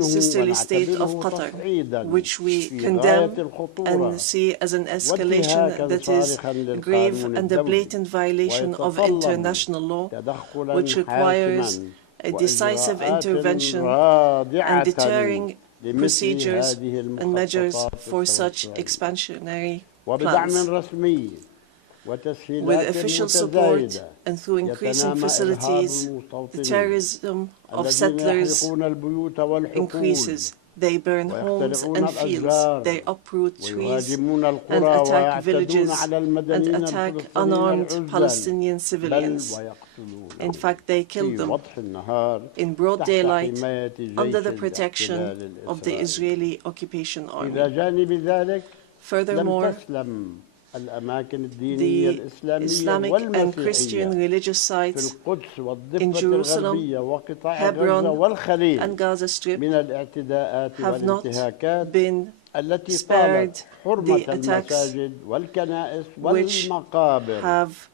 sisterly state of Qatar, which we condemn and see as an escalation that is grave and a blatant violation of international law, which requires a decisive intervention and deterring procedures and measures for such expansionary plans. With official support and through increasing facilities, the terrorism of settlers increases. They burn homes and fields, they uproot trees and attack villages and attack unarmed Palestinian civilians. In fact, they kill them in broad daylight under the protection of the Israeli occupation army. Furthermore, the Islamic and Christian religious sites in Jerusalem, Hebron, and Gaza Strip have not been spared the attacks which have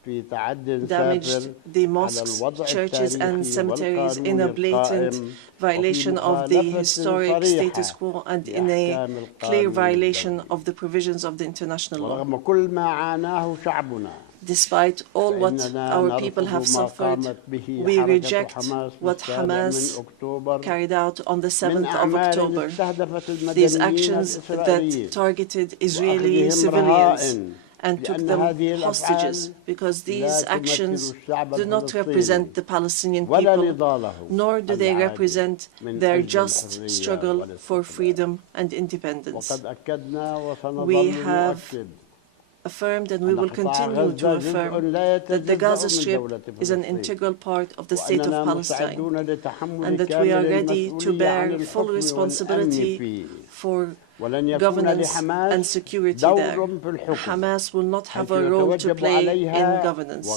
damaged the mosques, churches, and cemeteries in a blatant violation of the historic status quo and in a clear violation of the provisions of the international law. Despite all what our people have suffered, we reject what Hamas carried out on the 7th of October. These actions that targeted Israeli civilians and took them hostages, because these actions do not represent the Palestinian people, nor do they represent their just struggle for freedom and independence. We have affirmed and we will continue to affirm that the Gaza Strip is an integral part of the State of Palestine and that we are ready to bear full responsibility for governance and security there. Hamas will not have a role to play in governance.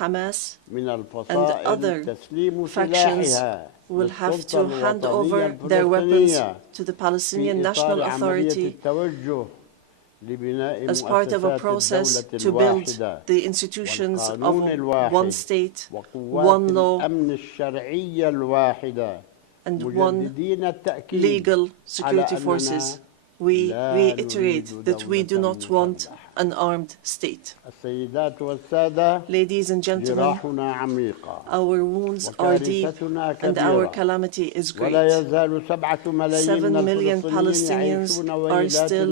Hamas and other factions will have to hand over their weapons to the Palestinian National Authority as part of a process to build the institutions of one state, one law, and one legal security forces. We reiterate that we do not want an armed state. Ladies and gentlemen, our wounds are deep and our calamity is great. 7 million Palestinians are still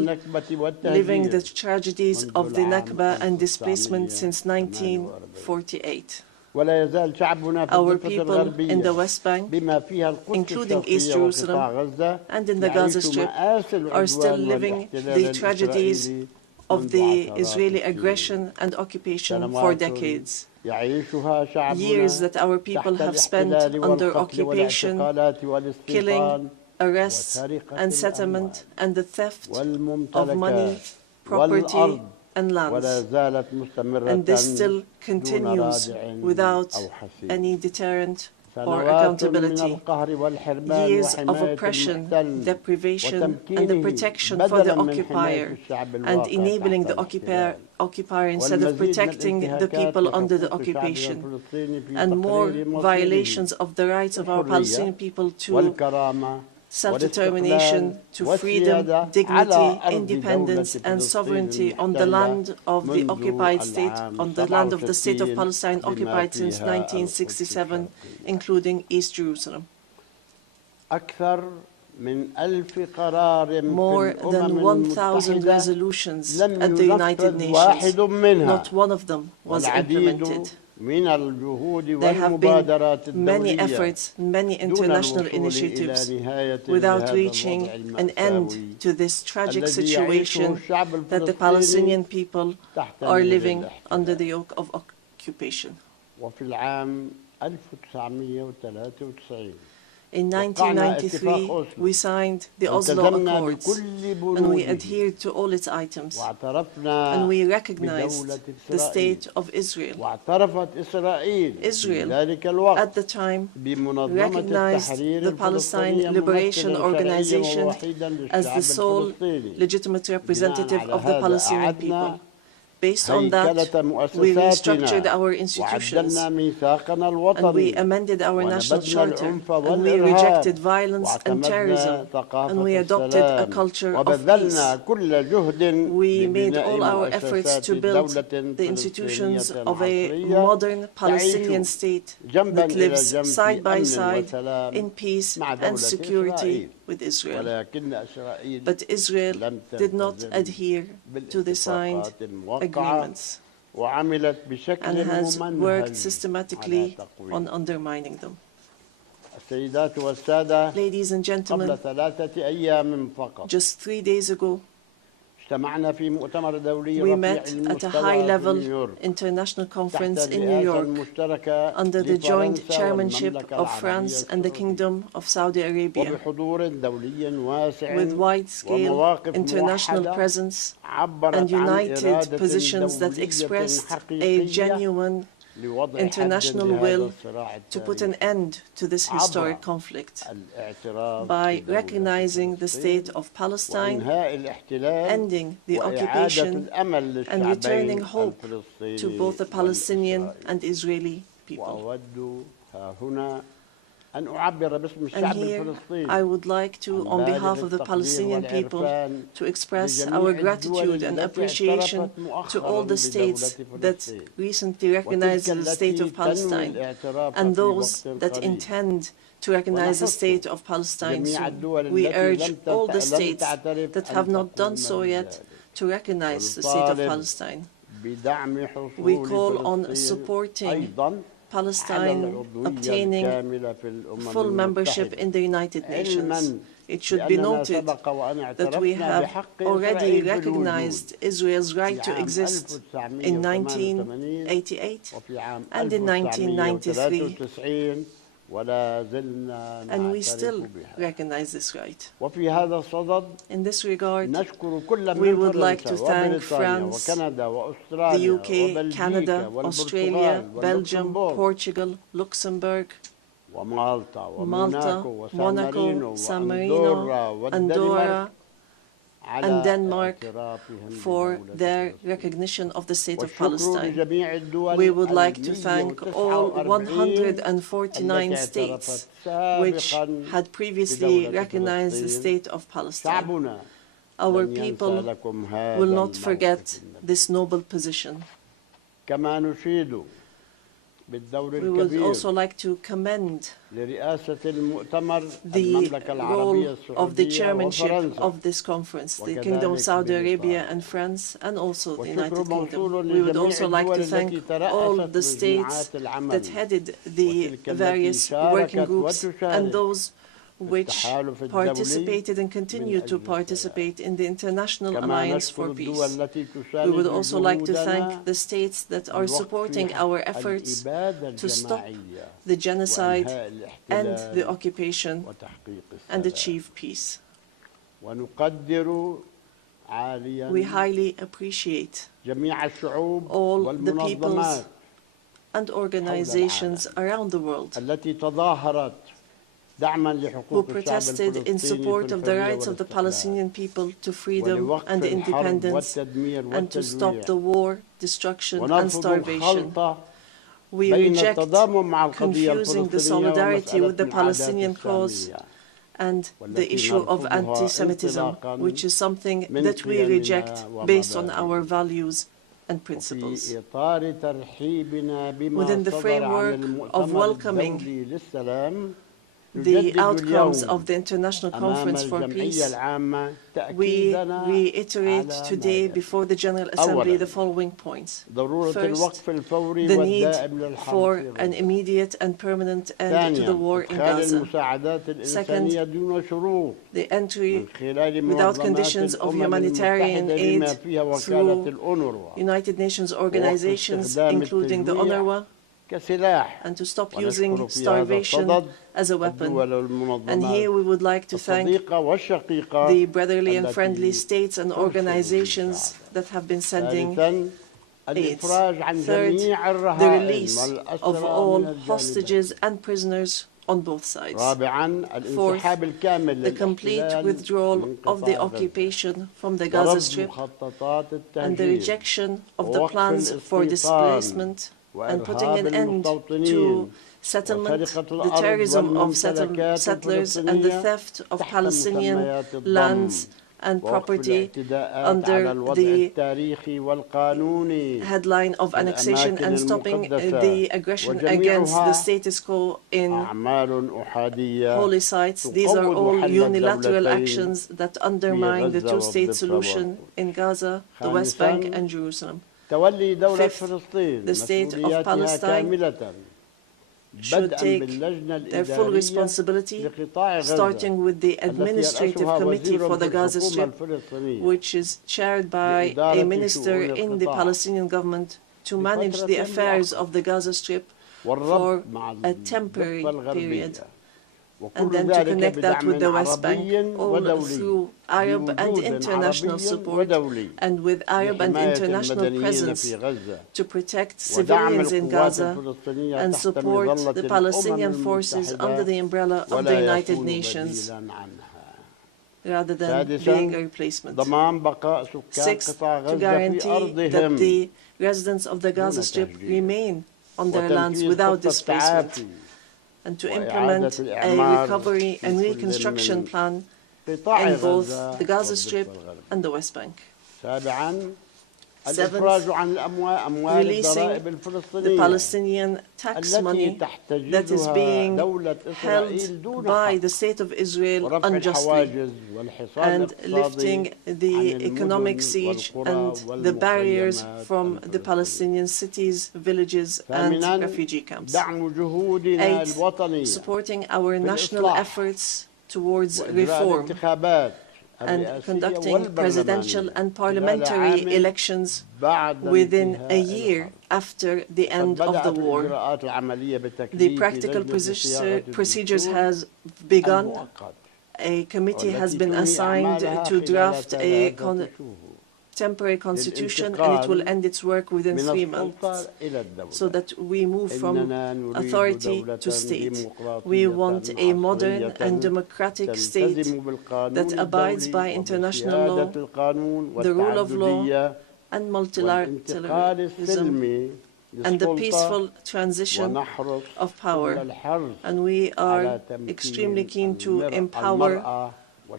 living the tragedies of the Nakba and displacement since 1948. Our people in the West Bank, including East Jerusalem and in the Gaza Strip, are still living the tragedies of the Israeli aggression and occupation for decades. Years that our people have spent under occupation, killing, arrests, and settlement, and the theft of money, property, and lands. And this still continues without any deterrent or accountability. Years of oppression, deprivation, and the protection for the occupier, and enabling the occupier instead of protecting the people under the occupation, and more violations of the rights of our Palestinian people to self-determination, to freedom, dignity, independence, and sovereignty on the land of the occupied state, on the land of the State of Palestine occupied since 1967, including East Jerusalem. More than 1,000 resolutions at the United Nations, not one of them was implemented. There have been many efforts, many international initiatives without reaching an end to this tragic situation that the Palestinian people are living under the yoke of occupation. In 1993, we signed the Oslo Accords, and we adhered to all its items, and we recognized the State of Israel. Israel, at the time, recognized the Palestine Liberation Organization as the sole legitimate representative of the Palestinian people. Based on that, we restructured our institutions, and we amended our national charter, and we rejected violence and terrorism, and we adopted a culture of peace. We made all our efforts to build the institutions of a modern Palestinian state that lives side by side in peace and security with Israel. But Israel did not adhere to the signed agreements and has worked systematically on undermining them. Ladies and gentlemen, just 3 days ago, we met at a high-level international conference in New York under the joint chairmanship of France and the Kingdom of Saudi Arabia, with wide-scale international presence and united positions that expressed a genuine international will to put an end to this historic conflict by recognizing the State of Palestine, ending the occupation, and returning hope to both the Palestinian and Israeli people. And here I would like to, on behalf of the Palestinian people, to express our gratitude and appreciation to all the states that recently recognized the State of Palestine and those that intend to recognize the State of Palestine soon. We urge all the states that have not done so yet to recognize the State of Palestine. We call on supporting Palestine obtaining full membership in the United Nations. It should be noted that we have already recognized Israel's right to exist in 1988 and in 1993. And we still recognize this right. In this regard, we would like to thank France, the UK, Canada, Australia, Belgium, Portugal, Luxembourg, Malta, Monaco, San Marino, Andorra, and Denmark for their recognition of the State of Palestine. We would like to thank all 149 states which had previously recognized the State of Palestine. Our people will not forget this noble position. We would also like to commend the role of the chairmanship of this conference, the Kingdom of Saudi Arabia and France, and also the United Kingdom. We would also like to thank all the states that headed the various working groups and those which participated and continue to participate in the International Alliance for Peace. We would also like to thank the states that are supporting our efforts to stop the genocide and the occupation and achieve peace. We highly appreciate all the peoples and organizations around the world who protested in support of the rights of the Palestinian people to freedom and independence and to stop the war, destruction and starvation. We reject confusing the solidarity with the Palestinian cause and the issue of anti-Semitism, which is something that we reject based on our values and principles. Within the framework of welcoming the outcomes of the International Conference for Peace, we reiterate today before the General Assembly the following points. First, the need for an immediate and permanent end to the war in Gaza. Second, the entry without conditions of humanitarian aid through United Nations organizations, including the UNRWA, and to stop using starvation as a weapon. And here we would like to thank the brotherly and friendly states and organizations that have been sending aid. Third, the release of all hostages and prisoners on both sides. Fourth, the complete withdrawal of the occupation from the Gaza Strip and the rejection of the plans for displacement and putting an end to settlement, the terrorism of settlers, and the theft of Palestinian lands and property under the headline of annexation and stopping the aggression against the status quo in holy sites. These are all unilateral actions that undermine the two-state solution in Gaza, the West Bank, and Jerusalem. Fifth, the State of Palestine should take their full responsibility, starting with the Administrative Committee for the Gaza Strip, which is chaired by a minister in the Palestinian government, to manage the affairs of the Gaza Strip for a temporary period, and then to connect that with the West Bank, all through Arab and international support, and with Arab and international presence to protect civilians in Gaza and support the Palestinian forces under the umbrella of the United Nations, rather than being a replacement. Sixth, to guarantee that the residents of the Gaza Strip remain on their lands without displacement, and to implement a recovery and reconstruction plan in both the Gaza Strip and the West Bank. Seventh, releasing the Palestinian tax money that is being held by the State of Israel unjustly, and lifting the economic siege and the barriers from the Palestinian cities, villages, and refugee camps. Eighth, supporting our national efforts towards reform and conducting presidential and parliamentary elections within a year after the end of the war. The practical procedures has begun. A committee has been assigned to draft a temporary constitution, and it will end its work within 3 months, so that we move from authority to state. We want a modern and democratic state that abides by international law, the rule of law, and multilateralism, and the peaceful transition of power. And we are extremely keen to empower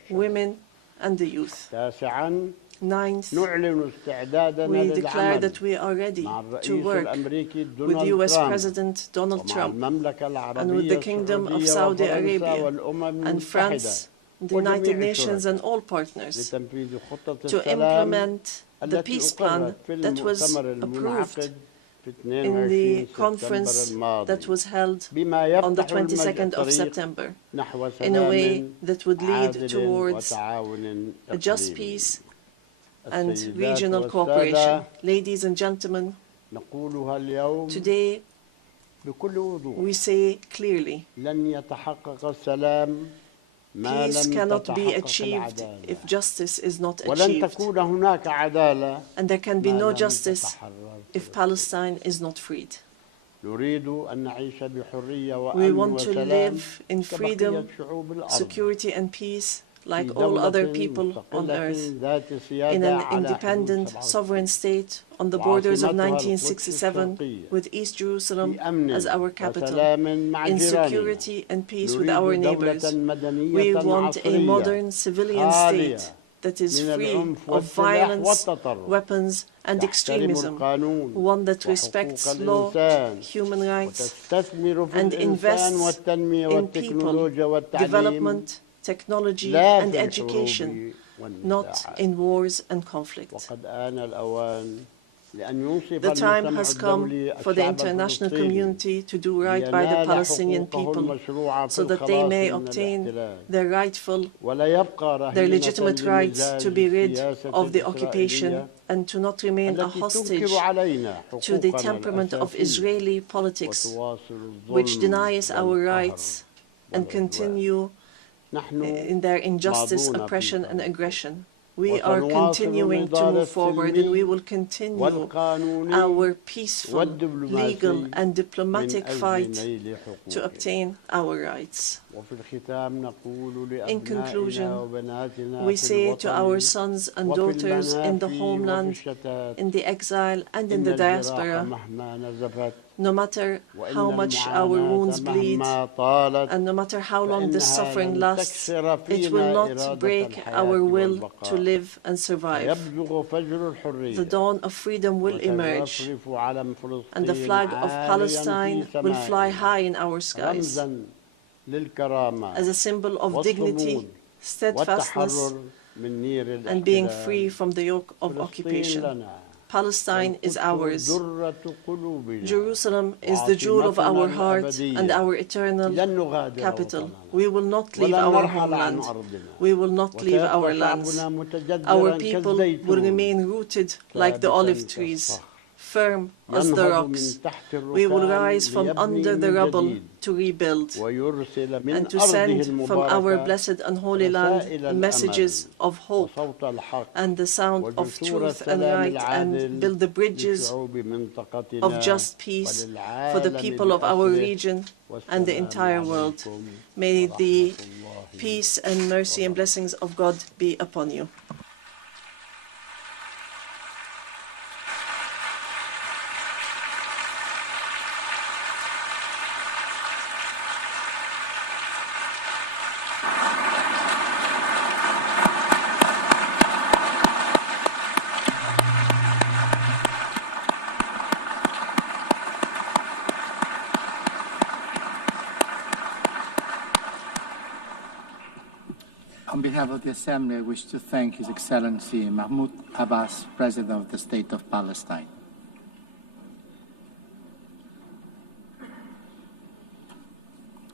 women and the youth. Ninth, we declare that we are ready to work with U.S. President Donald Trump and with the Kingdom of Saudi Arabia and France, the United Nations, and all partners to implement the peace plan that was approved in the conference that was held on the 22nd of September, in a way that would lead towards a just peace and regional cooperation. Ladies and gentlemen, today we say clearly, peace cannot be achieved if justice is not achieved, and there can be no justice if Palestine is not freed. We want to live in freedom, security, and peace like all other people on earth, in an independent, sovereign state on the borders of 1967, with East Jerusalem as our capital, in security and peace with our neighbors. We want a modern civilian state that is free of violence, weapons, and extremism, one that respects law, human rights, and invests in people, development, technology, and education, not in wars and conflict. The time has come for the international community to do right by the Palestinian people, so that they may obtain their legitimate rights to be rid of the occupation and to not remain a hostage to the temperament of Israeli politics, which denies our rights and continue in their injustice, oppression, and aggression. We are continuing to move forward, and we will continue our peaceful, legal, and diplomatic fight to obtain our rights. In conclusion, we say to our sons and daughters in the homeland, in the exile, and in the diaspora, no matter how much our wounds bleed, and no matter how long the suffering lasts, it will not break our will to live and survive. The dawn of freedom will emerge, and the flag of Palestine will fly high in our skies as a symbol of dignity, steadfastness, and being free from the yoke of occupation. Palestine is ours. Jerusalem is the jewel of our heart and our eternal capital. We will not leave our homeland. We will not leave our lands. Our people will remain rooted like the olive trees, firm as the rocks. We will rise from under the rubble to rebuild and to send from our blessed and holy land messages of hope and the sound of truth and right, and build the bridges of just peace for the people of our region and the entire world. May the peace and mercy and blessings of God be upon you. On behalf of the Assembly, I wish to thank His Excellency Mahmoud Abbas, President of the State of Palestine.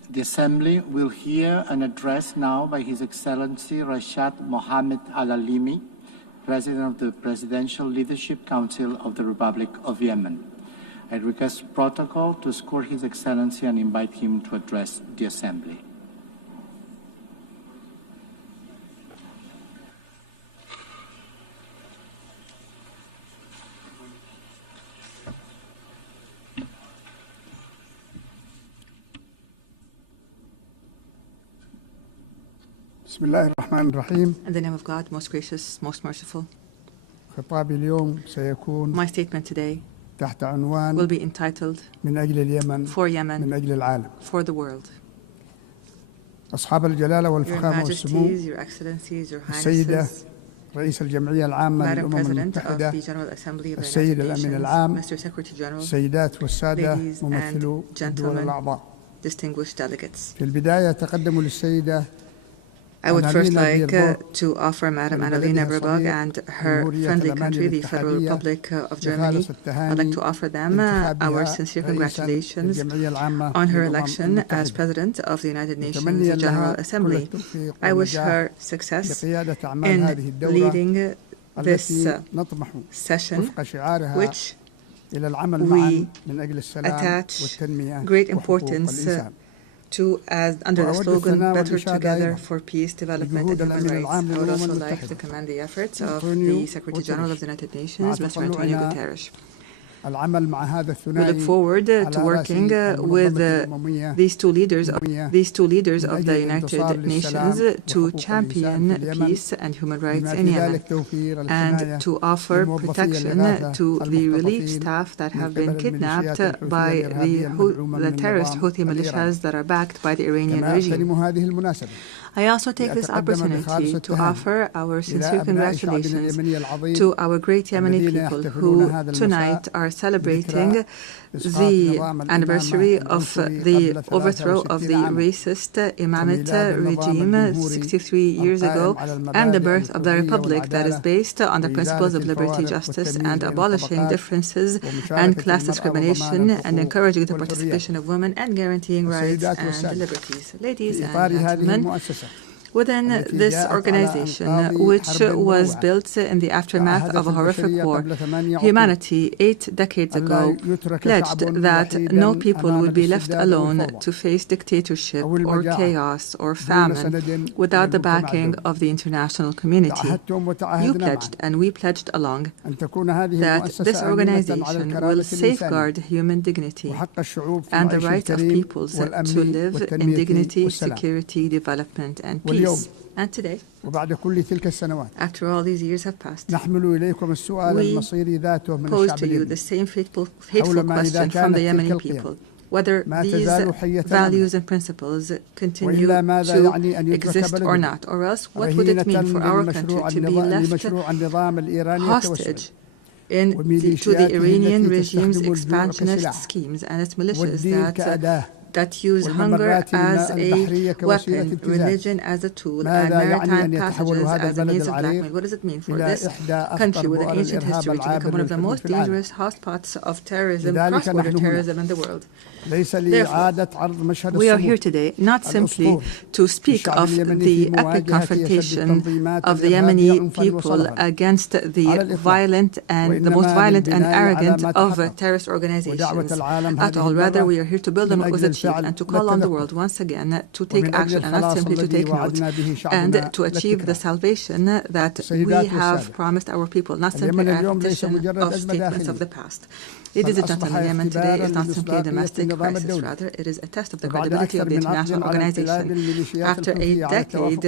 The Assembly will hear an address now by His Excellency Rashad Mohammed Al-Alimi, President of the Presidential Leadership Council of the Republic of Yemen. I request protocol to escort His Excellency and invite him to address the Assembly. In the name of God, most gracious, most merciful. My statement today will be entitled For Yemen, for the world. Your Majesties, Your Excellencies, Your Highnesses, Madam President of the General Assembly of the United Nations, Mr. Secretary General, ladies and gentlemen, distinguished delegates. I would first like to offer Madam Annalena Baerbock and her friendly country, the Federal Republic of Germany. I'd like to offer them our sincere congratulations on her election as President of the United Nations General Assembly. I wish her success in leading this session, which we attach great importance to, as under the slogan, Better Together for Peace, Development and Human Rights. I would also like to commend the efforts of the Secretary General of the United Nations, Mr. Antonio Guterres. We look forward to working with these two leaders of the United Nations to champion peace and human rights in Yemen, and to offer protection to the relief staff that have been kidnapped by the terrorist Houthi militias that are backed by the Iranian regime. I also take this opportunity to offer our sincere congratulations to our great Yemeni people who tonight are celebrating the anniversary of the overthrow of the racist Imamate regime 63 years ago, and the birth of the republic that is based on the principles of liberty, justice, and abolishing differences and class discrimination, and encouraging the participation of women and guaranteeing rights and liberties. Ladies and gentlemen, Within this organization, which was built in the aftermath of a horrific war, humanity 8 decades ago pledged that no people would be left alone to face dictatorship or chaos or famine without the backing of the international community. You pledged, and we pledged along, that this organization will safeguard human dignity and the right of peoples to live in dignity, security, development, and peace. And today, after all these years have passed, we pose to you the same hateful question from the Yemeni people, whether these values and principles continue to exist or not, or else what would it mean for our country to be left hostage to the Iranian regime's expansionist schemes and its militias that use hunger as a weapon, religion as a tool, and maritime passages as a means of blackmail. What does it mean for this country with an ancient history to become one of the most dangerous hotspots of terrorism, cross-border terrorism in the world? Therefore, we are here today not simply to speak of the epic confrontation of the Yemeni people against the violent and the most violent and arrogant of terrorist organizations at all. Rather, we are here to build on what was achieved and to call on the world once again to take action and not simply to take note, and to achieve the salvation that we have promised our people, not simply a repetition of statements of the past. Ladies and gentlemen, Yemen today is not simply a domestic crisis. Rather, it is a test of the credibility of the international organization. After a decade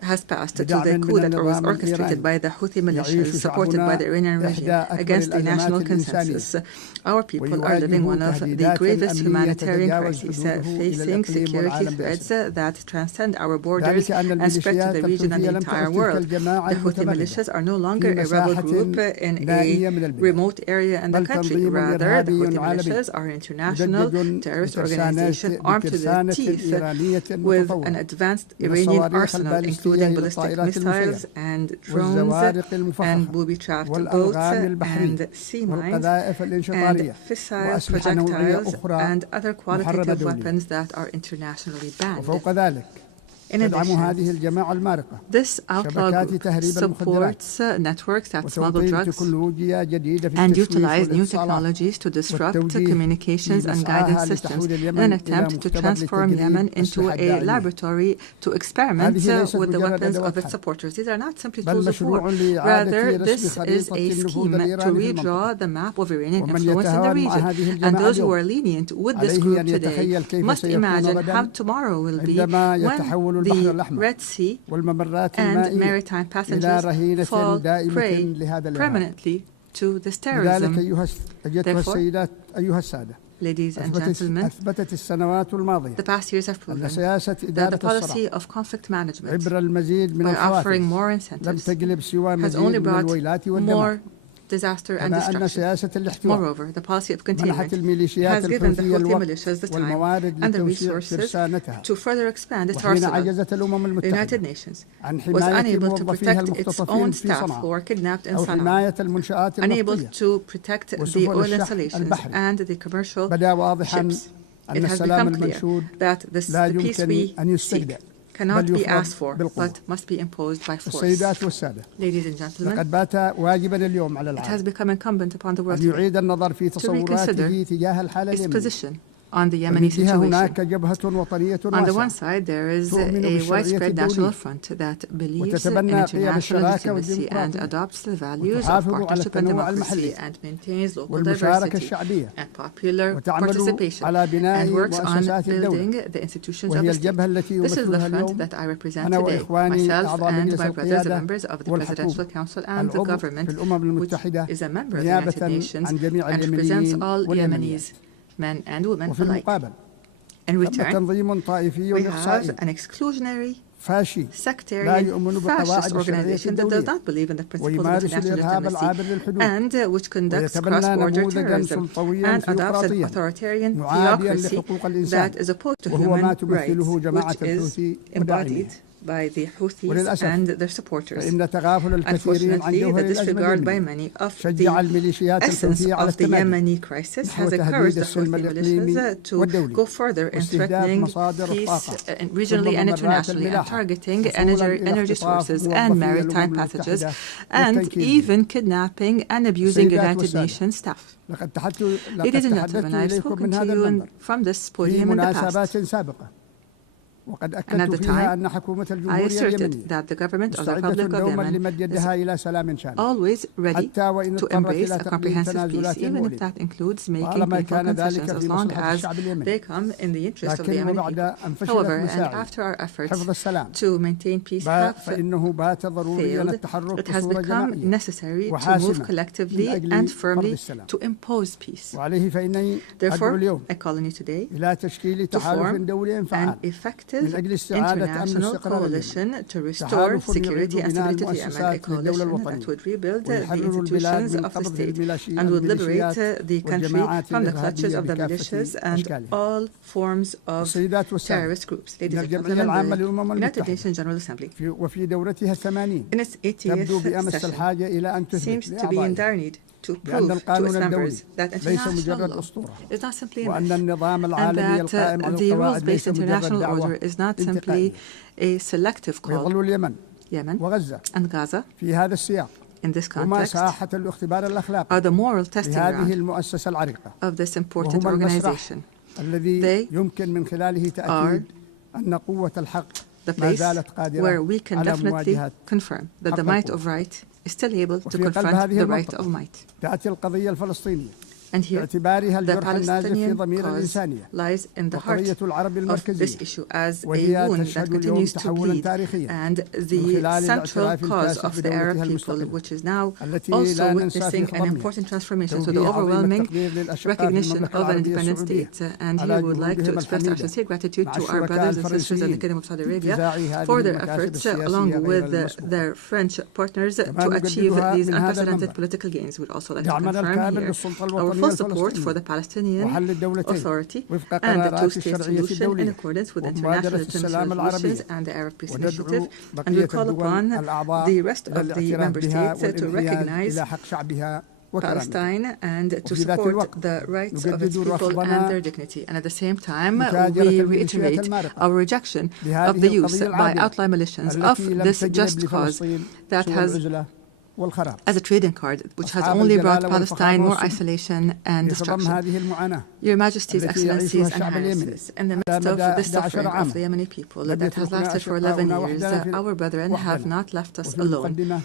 has passed to the coup that was orchestrated by the Houthi militias, supported by the Iranian regime, against the national consensus, our people are living one of the gravest humanitarian crises, facing security threats that transcend our borders and spread to the region and the entire world. The Houthi militias are no longer a rebel group in a remote area in the country. Rather, the Houthi militias are an international terrorist organization armed to the teeth with an advanced Iranian arsenal, including ballistic missiles and drones and booby-trapped boats and sea mines and fissile projectiles and other qualitative weapons that are internationally banned. In addition, this outlaw group supports networks that smuggle drugs and utilize new technologies to disrupt communications and guidance systems in an attempt to transform Yemen into a laboratory to experiment with the weapons of its supporters. These are not simply tools of war. Rather, this is a scheme to redraw the map of Iranian influence in the region. And those who are lenient with this group today must imagine how tomorrow will be when the Red Sea and maritime passengers fall prey permanently to this terrorism. Therefore, ladies and gentlemen, the past years have proven that the policy of conflict management, by offering more incentives, has only brought more disaster and destruction. Moreover, the policy of containment has given the Houthi militias the time and the resources to further expand its arsenal. The United Nations was unable to protect its own staff who were kidnapped in Sana'a, unable to protect the oil installations and the commercial ships. It has become clear that the peace we seek cannot be asked for, but must be imposed by force. Ladies and gentlemen, it has become incumbent upon the world to reconsider its position on the Yemeni situation. On the one side, there is a widespread national front that believes in international legitimacy and adopts the values of partnership and democracy and maintains local diversity and popular participation and works on building the institutions of the state. This is the front that I represent today, myself and my brothers, the members of the Presidential Council and the government, which is a member of the United Nations and represents all Yemenis, men and women alike. In return, we have an exclusionary, sectarian, fascist organization that does not believe in the principles of international legitimacy and which conducts cross-border terrorism and adopts an authoritarian theocracy that is opposed to human rights, which is embodied by the Houthis and their supporters. Unfortunately, the disregard by many of the essence of the Yemeni crisis has encouraged the Houthi militias to go further in threatening peace regionally and internationally, and targeting energy sources and maritime passages, and even kidnapping and abusing United Nations staff. Ladies and gentlemen, I've spoken to you from this podium in the past. And at the time, I asserted that the government of the Republic of Yemen is always ready to embrace a comprehensive peace, even if that includes making painful concessions, as long as they come in the interest of the Yemeni people. However, and after our efforts to maintain peace have failed, it has become necessary to move collectively and firmly to impose peace. Therefore, I call on you today to form an effective international coalition to restore security and stability to Yemen, a coalition that would rebuild the institutions of the state and would liberate the country from the clutches of the militias and all forms of terrorist groups. Ladies and gentlemen, the United Nations General Assembly, in its 80th session, seems to be in dire need to prove to its members that international law is not simply a myth, and that the rules-based international order is not simply a selective call. Yemen and Gaza, in this context, are the moral testing ground of this important organization. They are the place where we can definitely confirm that the might of right is still able to confront the right of might. And here, the Palestinian cause lies in the heart of this issue as a wound that continues to bleed, and the central cause of the Arab people, which is now also witnessing an important transformation to the overwhelming recognition of an independent state. And here we would like to express our sincere gratitude to our brothers and sisters in the Kingdom of Saudi Arabia for their efforts, along with their French partners, to achieve these unprecedented political gains. We'd also like to confirm here our full support for the Palestinian Authority and the two-state solution in accordance with international resolutions and the Arab Peace Initiative, and we call upon the rest of the member states to recognize Palestine and to support the rights of its people and their dignity. And at the same time, we reiterate our rejection of the use by outlaw militias of this just cause that has as a trading card, which has only brought Palestine more isolation and destruction. Your Majesties, Excellencies, and Highnesses, in the midst of this suffering of the Yemeni people that has lasted for 11 years, our brethren have not left us alone, namely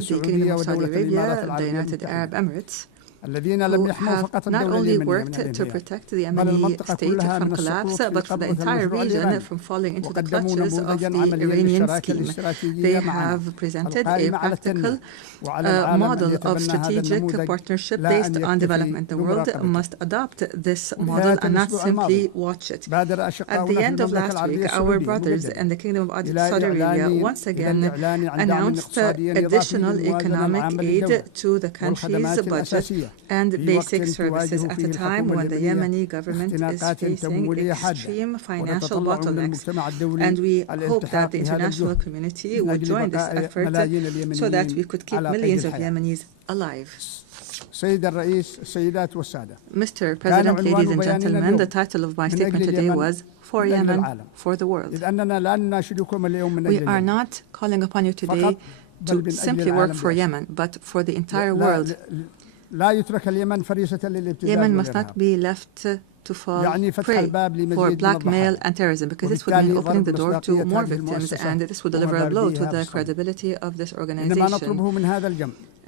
the Kingdom of Saudi Arabia, the United Arab Emirates, who have not only worked to protect the Yemeni state from collapse, but for the entire region from falling into the clutches of the Iranian scheme. They have presented a practical model of strategic partnership based on development. The world must adopt this model and not simply watch it. At the end of last week, our brothers in the Kingdom of Saudi Arabia once again announced additional economic aid to the country's budget and basic services at a time when the Yemeni government is facing extreme financial bottlenecks. And we hope that the international community would join this effort so that we could keep millions of Yemenis alive. Mr. President, ladies and gentlemen, the title of my statement today was For Yemen, for the world. We are not calling upon you today to simply work for Yemen, but for the entire world. Yemen must not be left to fall prey for blackmail and terrorism, because this would mean opening the door to more victims, and this would deliver a blow to the credibility of this organization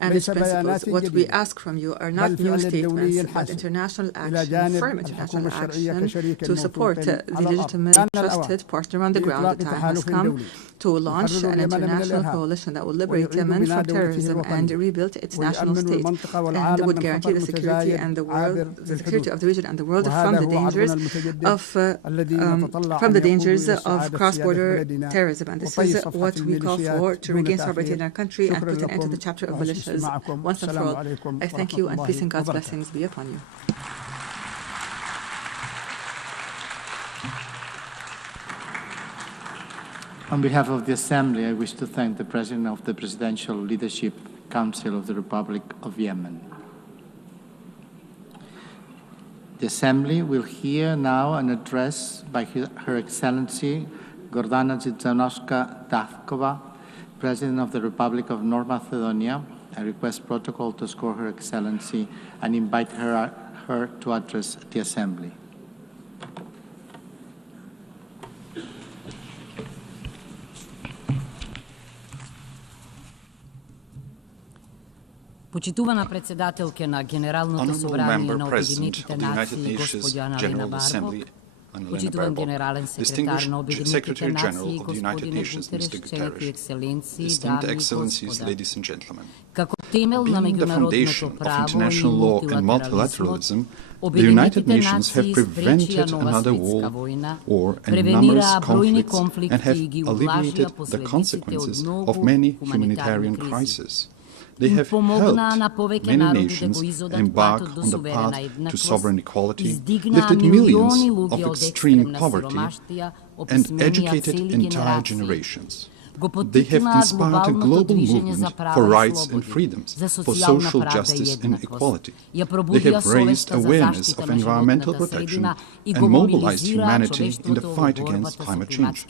and its principles. What we ask from you are not new statements, but international action, firm international action to support the legitimate, trusted partner on the ground. The time has come to launch an international coalition that will liberate Yemen from terrorism and rebuild its national state, and would guarantee the security and the world, the security of the region and the world from the dangers of cross-border terrorism. And this is what we call for, to regain sovereignty in our country and put an end to the chapter of militias once and for all. I thank you, and peace and God's blessings be upon you. On behalf of the Assembly, I wish to thank the President of the Presidential Leadership Council of the Republic of Yemen. The Assembly will hear now an address by Her Excellency Gordana Dathkova, President of the Republic of North Macedonia. I request protocol to escort Her Excellency and invite her to address the Assembly. Почитувана председателкина Генералното собрание на Обединетите нации госпоѓа Аналина Барбок, почитуван генерален секретар на Обединетите нации господин Гутереш, членки екселенции, дами и господа. Како темел на меѓународното право и мултилатерализм, Обединетите нации спречија нова светска војна, превенираа бројни конфликти и ги увлажија последиците од многу хуманитарни кризи. They have helped many nations embark on the path to sovereign equality, lifted millions of extreme poverty, and educated entire generations. They have inspired a global movement for rights and freedoms, for social justice and equality. They have raised awareness of environmental protection and mobilized humanity in the fight against climate change.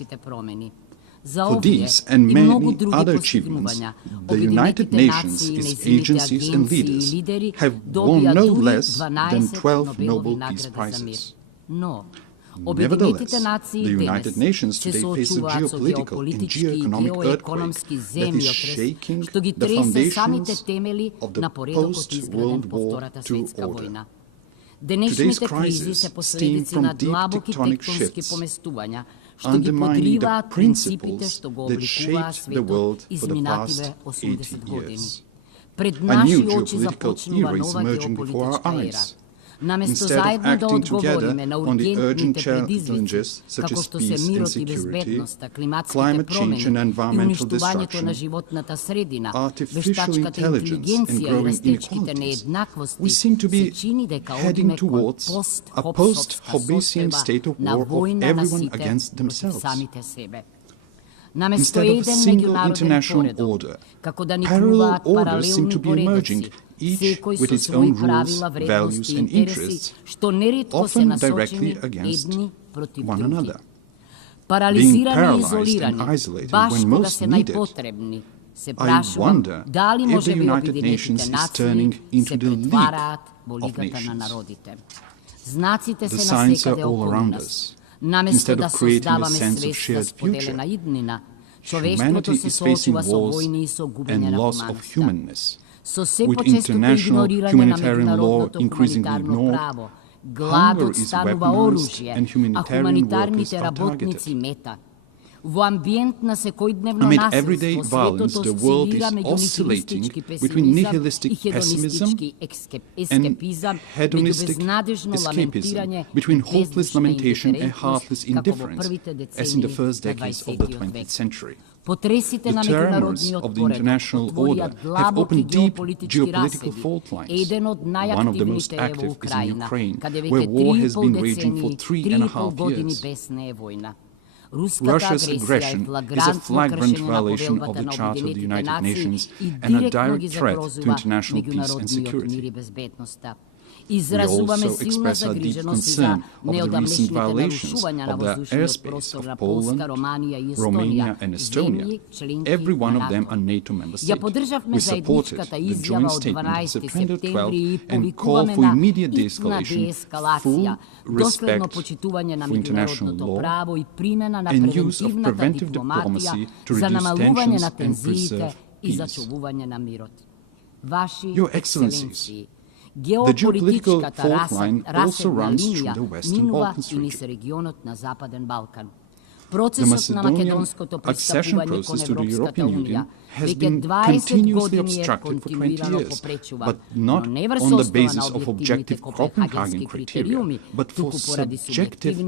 For these and many other achievements, the United Nations, its agencies and leaders have won no less than 12 Nobel Peace Prizes. Nevertheless, the United Nations today face a geopolitical and geoeconomic earthquake that is shaking the foundations of the post-World War II order. Today's crisis stems from deep tectonic shifts, undermining the principles that shaped the world for the past 80 years. A new geopolitical era is emerging before our eyes. Instead of acting together on the urgent challenges such as peace and security, climate change and environmental destruction, artificial intelligence and growing inequalities, we seem to be heading towards a post-Hobbesian state of war of everyone against themselves. Instead of a single international order, parallel orders seem to be emerging, each with its own rules, values and interests, often directly against one another. Being paralyzed and isolated when most needed, I wonder if the United Nations is turning into the League of Nations. The signs are all around us. Instead of creating a sense of shared future, humanity is facing wars and loss of humanness. With international humanitarian law increasingly ignored, hunger is weaponized and humanitarian workers are targeted. Amid everyday violence, the world is oscillating between nihilistic pessimism and hedonistic escapism, between hopeless lamentation and heartless indifference, as in the first decades of the 20th century. The terrors of the international order have opened deep geopolitical fault lines. One of the most active is in Ukraine, where war has been raging for 3.5 years. Russia's aggression is a flagrant violation of the Charter of the United Nations and a direct threat to international peace and security. We also express our deep concern of the recent violations of the airspace of Poland, Romania and Estonia. Every one of them are NATO member states. We supported the joint statement of September 12 and call for immediate de-escalation, full respect for international law, and use of preventive diplomacy to reduce tensions and preserve peace. Your Excellencies, the geopolitical fault line also runs through the Western Balkans region. The Macedonian accession process to the European Union has been continuously obstructed for 20 years, but not on the basis of objective Copenhagen criteria, but for subjective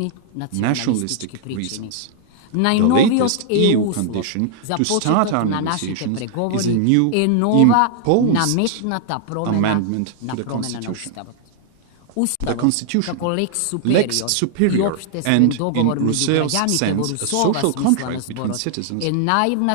nationalistic reasons. The latest EU condition to start our negotiations is a new imposed amendment to the Constitution. The Constitution, lex superior, and in Rousseau's sense, a social contract between citizens,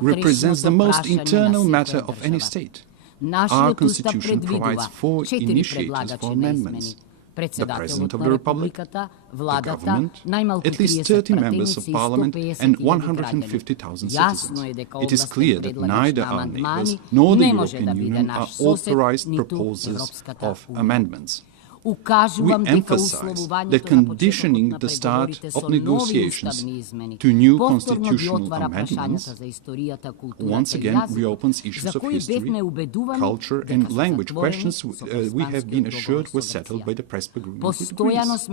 represents the most internal matter of any state. Our Constitution provides 4 initiators for amendments: the President of the Republic, the government, at least 30 members of parliament, and 150,000 citizens. It is clear that neither our neighbors nor the European Union are authorized proposers of amendments. We emphasize that conditioning the start of negotiations to new constitutional amendments once again reopens issues of history, culture and language, questions we have been assured were settled by the Prespa Agreement with Greece.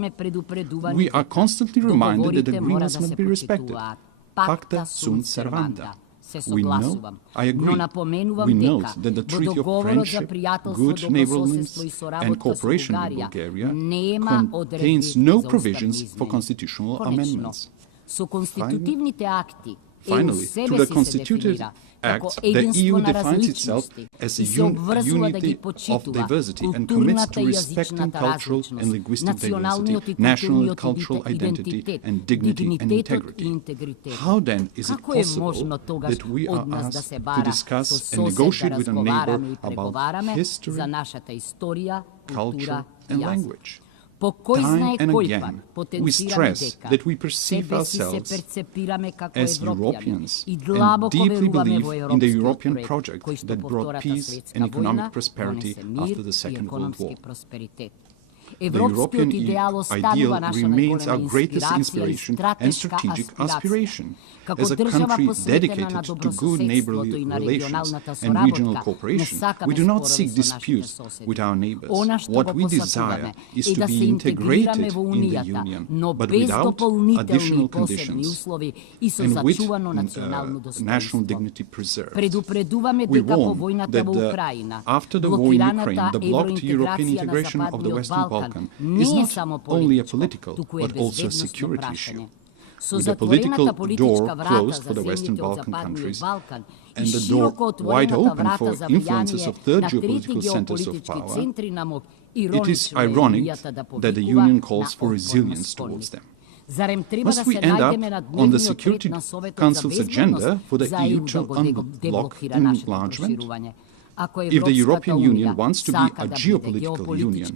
We are constantly reminded that agreements must be respected. Pacta sunt servanda. We know, I agree, we note that the Treaty of Friendship, Good Neighborliness and Cooperation with Bulgaria contains no provisions for constitutional amendments. Finally, to the Constitutive Act, the EU defines itself as a unity of diversity and commits to respecting cultural and linguistic diversity, national and cultural identity, and dignity and integrity. How then is it possible that we are asked to discuss and negotiate with a neighbor about history, culture, and language? Time and again, we stress that we perceive ourselves as Europeans and deeply believe in the European project that brought peace and economic prosperity after the Second World War. The European ideal remains our greatest inspiration and strategic aspiration. As a country dedicated to good neighborly relations and regional cooperation, we do not seek disputes with our neighbors. What we desire is to be integrated in the Union, but without additional conditions and with national dignity preserved. We warn that after the war in Ukraine, the blocked European integration of the Western Balkans is not only a political, but also a security issue. With the political door closed for the Western Balkan countries and the door wide open for influences of third geopolitical centers of power, it is ironic that the Union calls for resilience towards them. Must we end up on the Security Council's agenda for the EU to unblock enlargement? If the European Union wants to be a geopolitical union,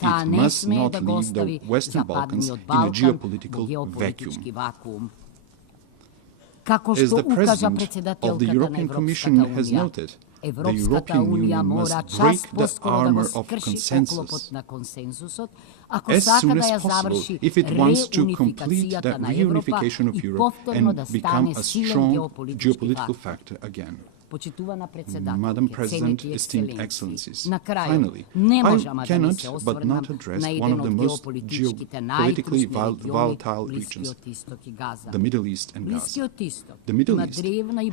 it must not leave the Western Balkans in a geopolitical vacuum. As the President of the European Commission has noted, the European Union must break the armor of consensus as soon as possible if it wants to complete the reunification of Europe and become a strong geopolitical factor again. Madam President, esteemed Excellencies, finally, I cannot but not address one of the most geopolitically volatile regions, the Middle East and Gaza. The Middle East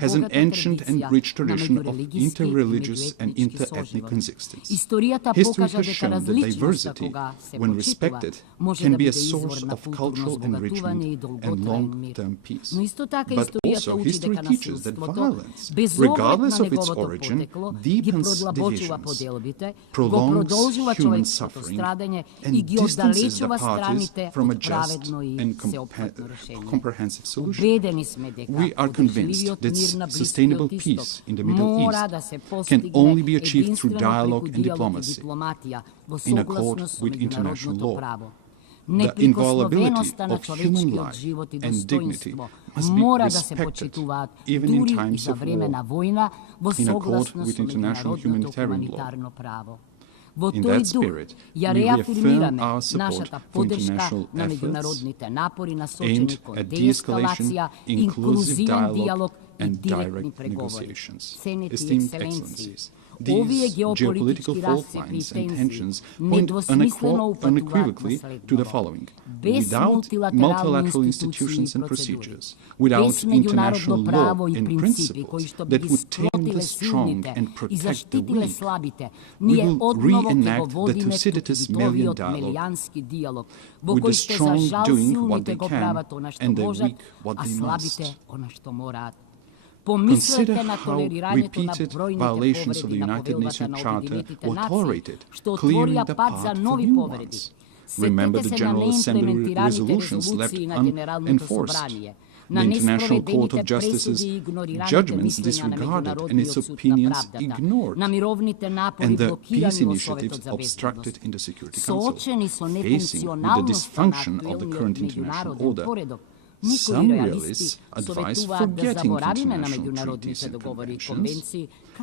has an ancient and rich tradition of interreligious and inter-ethnic coexistence. History has shown that diversity, when respected, can be a source of cultural enrichment and long-term peace. But also, history teaches that violence, regardless of its origin, deepens divisions, prolongs human suffering, and distances the parties from a just and comprehensive solution. We are convinced that sustainable peace in the Middle East can only be achieved through dialogue and diplomacy, in accord with international law. The inviolability of human life and dignity must be respected even in times of war, in accord with international humanitarian law. In that spirit, we reaffirm our support for international efforts aimed at de-escalation, inclusive dialogue and direct negotiations. Esteemed Excellencies, these geopolitical fault lines and tensions point unequivocally to the following. Without multilateral institutions and procedures, without international law and principles that would tame the strong and protect the weak, we will reenact the Thucydides Melian dialogue, with the strong doing what they can and the weak what they must. Consider how repeated violations of the United Nations Charter were tolerated, clearing the path for new ones. Remember the General Assembly resolutions left unenforced, the International Court of Justice's judgments disregarded and its opinions ignored, and the peace initiatives obstructed in the Security Council. Facing with the dysfunction of the current international order, some realists advise forgetting international treaties and conventions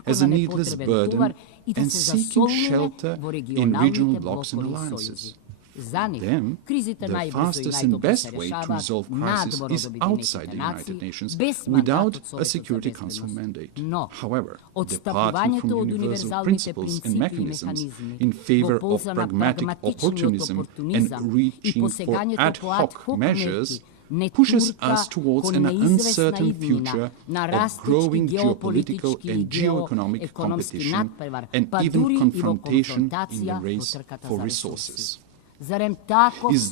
as a needless burden and seeking shelter in regional blocs and alliances. Then, the fastest and best way to resolve crisis is outside the United Nations without a Security Council mandate. However, departing from universal principles and mechanisms in favor of pragmatic opportunism and reaching for ad hoc measures pushes us towards an uncertain future of growing geopolitical and geoeconomic competition and even confrontation in the race for resources. Is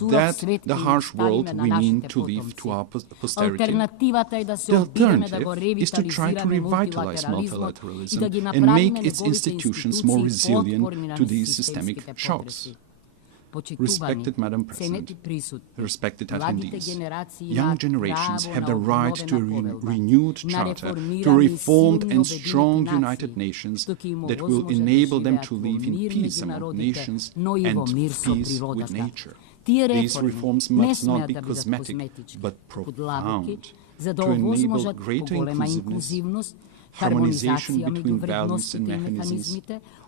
that the harsh world we mean to leave to our posterity? The alternative is to try to revitalize multilateralism and make its institutions more resilient to these systemic shocks. Respected Madam President, respected attendees, young generations have the right to a renewed charter, to a reformed and strong United Nations that will enable them to live in peace among nations and peace with nature. These reforms must not be cosmetic, but profound, to enable greater inclusiveness, harmonization between values and mechanisms,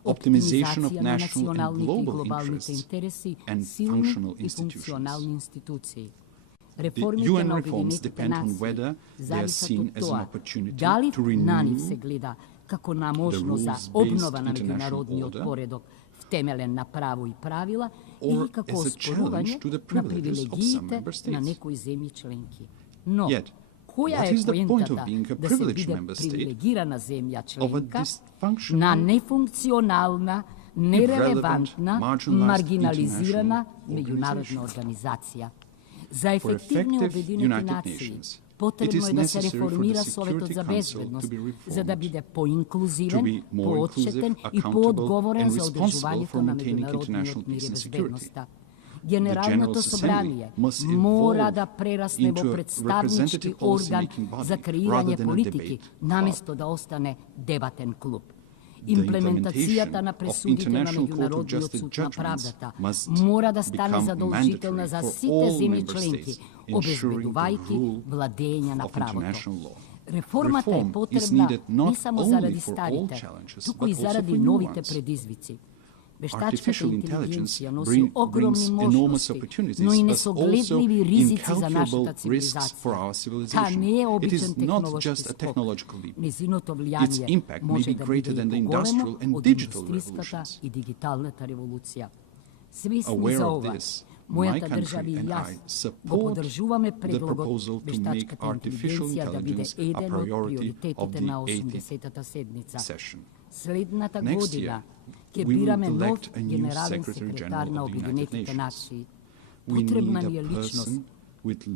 optimization of national and global interests, and functional institutions. The UN reforms depend on whether they are seen as an opportunity to renew the rules-based international order or as a challenge to the privileges of some member states. Yet, what is the point of being a privileged member state of a dysfunctional, irrelevant, marginalized international organization? For effective United Nations, it is necessary for the Security Council to be reformed, to be more inclusive, accountable, and responsible for maintaining international peace and security. The General Assembly must evolve into a representative policy-making body rather than a debate club. The implementation of International Court of Justice judgments must become mandatory for all member states, ensuring the rule of international law. Reform is needed not only for all challenges, but also for new ones. Artificial intelligence brings enormous opportunities, but also incalculable risks for our civilization. It is not just a technological leap. Its impact may be greater than the industrial and digital revolutions. Aware of this, my country and I support the proposal to make artificial intelligence a priority of the 80th session. Next year, we will elect a new Secretary General of the United Nations. We need a person with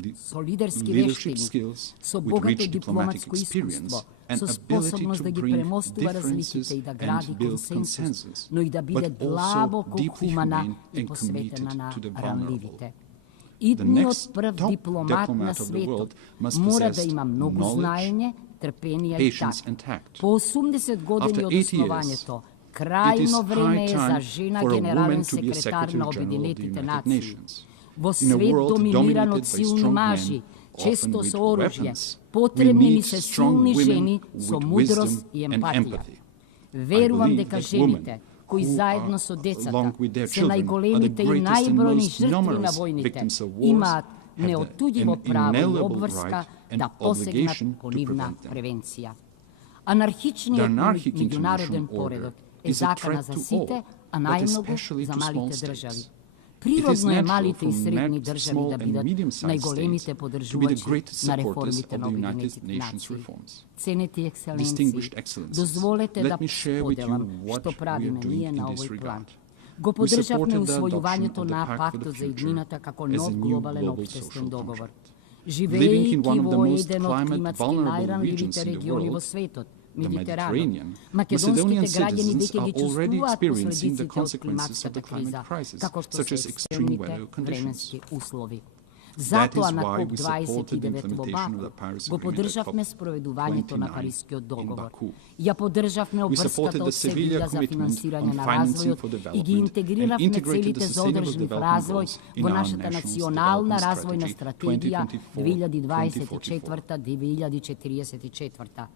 leadership skills, with rich diplomatic experience, and ability to bring differences and build consensus, but also deeply humane and committed to the vulnerable. The next top diplomat of the world must possess knowledge, patience, and tact. After 80 years, it is high time for a woman to be a Secretary General of the United Nations. In a world dominated by strong men, often with weapons, we need strong women with wisdom and empathy. I believe that women, who are, along with their children, are the greatest and most numerous victims of wars, have an inalienable right and obligation to prevent them. The anarchic international order is a threat to all, but especially to small states. It is natural for small and medium-sized states to be the greatest supporters of the United Nations reforms. Distinguished Excellencies, let me share with you what we are doing in this regard. We supported the adoption of the Pact for the Future as a new global social contract. living in one of the most climate-vulnerable regions in the world, the Mediterranean, Macedonian citizens are already experiencing the consequences of the climate crisis, such as extreme weather conditions. That is why we supported the implementation of the Paris Agreement at COP29 in Baku. We supported the Sevilla Commitment on Financing for Development and integrated the Sustainable Development Goals in our National Development Strategy 2024-2044.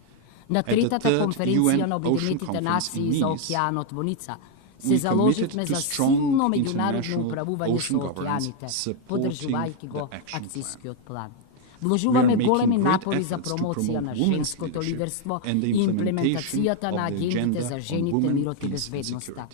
На третата конференција на Обединетите нации за океанот се заложивме за силно меѓународно управување со океаните, поддржувајќи го акцијскиот план. Вложуваме големи напори за промоција на женското лидерство и имплементацијата на агендите за жените, мирот и безбедноста.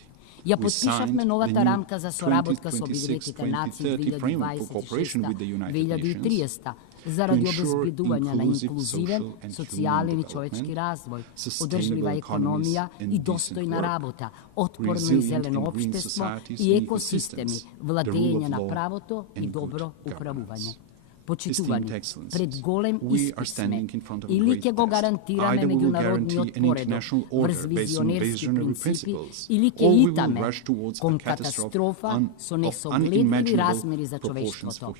Ја подпишавме новата рамка за соработка со Обединетите нации 2026-2030 заради обезбедување на инклузивен, социјален и човечки развој, одржлива економија и достојна работа, отпорно и зелено општество и екосистеми, владење на правото и добро управување. Почитувани, пред голем испит сме, или ќе го гарантираме меѓународниот поредок врз визионерски принципи, или ќе итаме кон катастрофа со несогледливи размери за човештвото.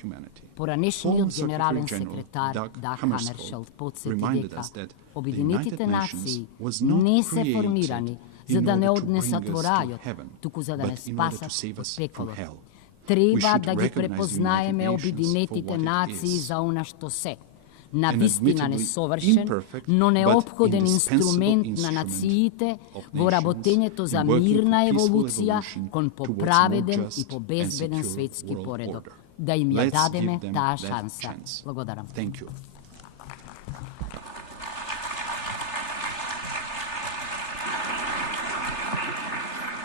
Поранешниот генерален секретар Даг Хамершелд подсети дека Обединетите нации не се формирани за да не однесат во рајот, туку за да не спасат од пеколот. Треба да ги препознаеме Обединетите нации за она што се. Навистина несовршен, но неопходен инструмент на нациите во работењето за мирна еволуција кон поправеден и побезбеден светски поредок. Да им ја дадеме таа шанса. Благодарам.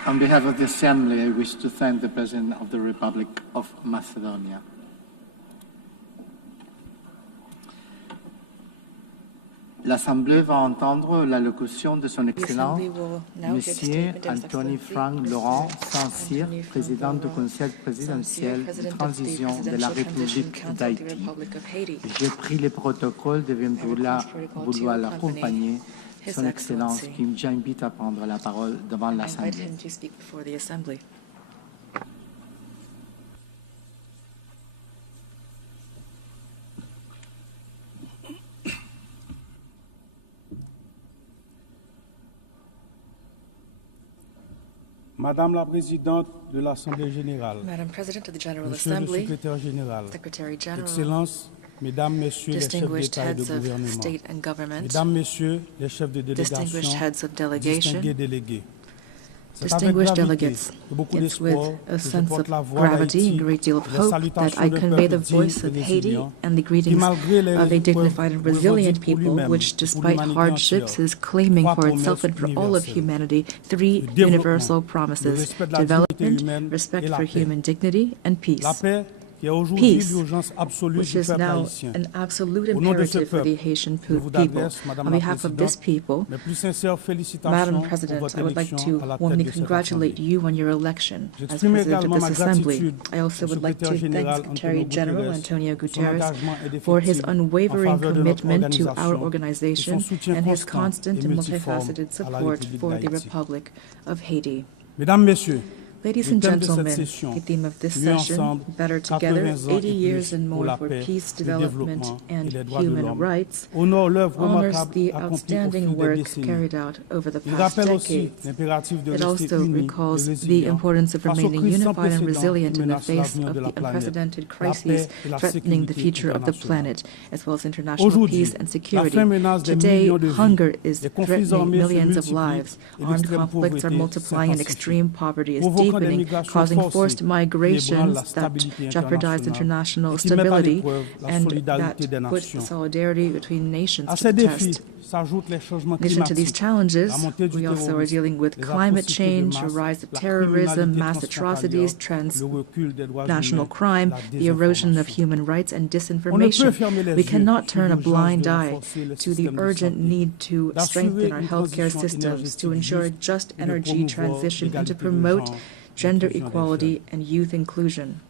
On behalf of the Assembly, I wish to thank the President of the Republic of Macedonia. L'Assemblée va entendre l'allocution de son Excellence, Monsieur Anthony Frank Laurent Saint-Cyr, Président du Conseil présidentiel de transition de la République d'Haïti. J'ai pris le protocole de vouloir l'accompagner. Son Excellence qui m'invite à prendre la parole devant l'Assemblée. Madame la Présidente de l'Assemblée générale, Madam President of the General Monsieur Assembly, le Secrétaire général, Secretary General, Excellences, Mesdames, Messieurs les chefs distinguished d'État et de heads of gouvernement, state and government, Mesdames, Messieurs les chefs de délégation, distinguished heads of delegation, distingués délégués, distinguished delegates, it's with a sense of gravity and a great deal of hope that I convey the voice of Haiti and the greetings of a dignified and resilient people which, despite hardships, is claiming for itself and for all of humanity three universal promises: development, respect for human dignity, and peace. Peace, which is now an absolute imperative for the Haitian people. On behalf of this people, Madam President, I would like to warmly congratulate you on your election as President of this Assembly. I also would like to thank Secretary General Antonio Guterres for his unwavering commitment to our organization and his constant and multifaceted support for the Republic of Haiti. Ladies and gentlemen, the theme of this session, Better Together, 80 Years and More for Peace, Development, and Human Rights, honors the outstanding work carried out over the past decades. It also recalls the importance of remaining unified and resilient in the face of the unprecedented crises threatening the future of the planet, as well as international peace and security. Today, hunger is threatening millions of lives. Armed conflicts are multiplying and extreme poverty is deep, causing forced migrations that jeopardize international stability and that put solidarity between nations to the test. In addition to these challenges, we also are dealing with climate change, a rise of terrorism, mass atrocities, transnational crime, the erosion of human rights, and disinformation. We cannot turn a blind eye to the urgent need to strengthen our healthcare systems, to ensure a just energy transition, and to promote gender equality and youth inclusion.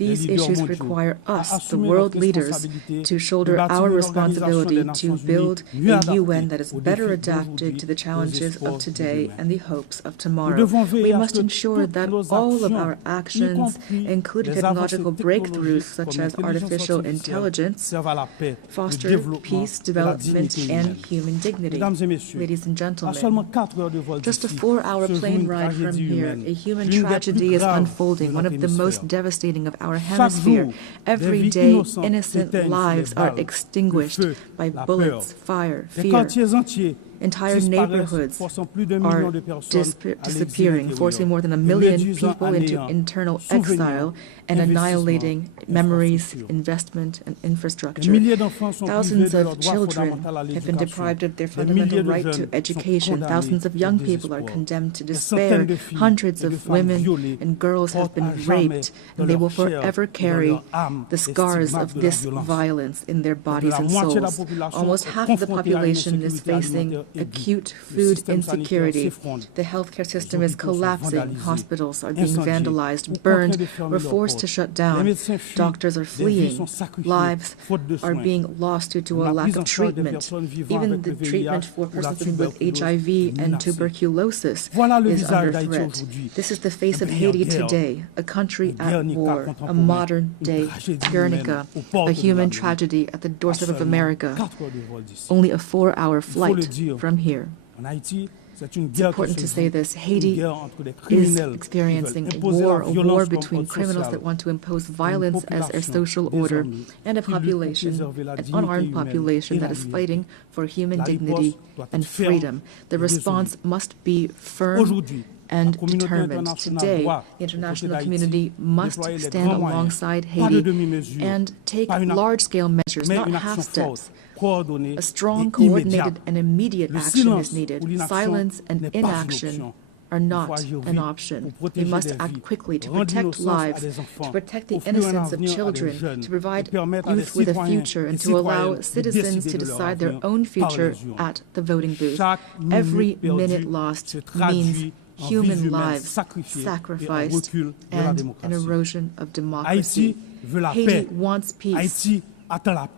These issues require us, the world leaders, to shoulder our responsibility to build a UN that is better adapted to the challenges of today and the hopes of tomorrow. We must ensure that all of our actions, including technological breakthroughs such as artificial intelligence, foster peace, development, and human dignity. Ladies and gentlemen, just a 4-hour plane ride from here, a human tragedy is unfolding, one of the most devastating of our hemisphere. Every day, innocent lives are extinguished by bullets, fire, fear. Entire neighborhoods are disappearing, forcing more than 1 million people into internal exile and annihilating memories, investment, and infrastructure. Thousands of children have been deprived of their fundamental right to education. Thousands of young people are condemned to despair. Hundreds of women and girls have been raped, and they will forever carry the scars of this violence in their bodies and souls. Almost half of the population is facing acute food insecurity. The healthcare system is collapsing. Hospitals are being vandalized, burned, or forced to shut down. Doctors are fleeing. Lives are being lost due to a lack of treatment. Even the treatment for persons living with HIV and tuberculosis is under threat. This is the face of Haiti today, a country at war, a modern-day Guernica, a human tragedy at the doorstep of America. Only a 4-hour flight from here. It's important to say this. Haiti is experiencing a war between criminals that want to impose violence as their social order and a population, an unarmed population that is fighting for human dignity and freedom. The response must be firm and determined. Today, the international community must stand alongside Haiti and take large-scale measures, not half steps. A strong, coordinated, and immediate action is needed. Silence and inaction are not an option. We must act quickly to protect lives, to protect the innocence of children, to provide youth with a future, and to allow citizens to decide their own future at the voting booth. Every minute lost means human lives sacrificed and an erosion of democracy. Haiti wants peace.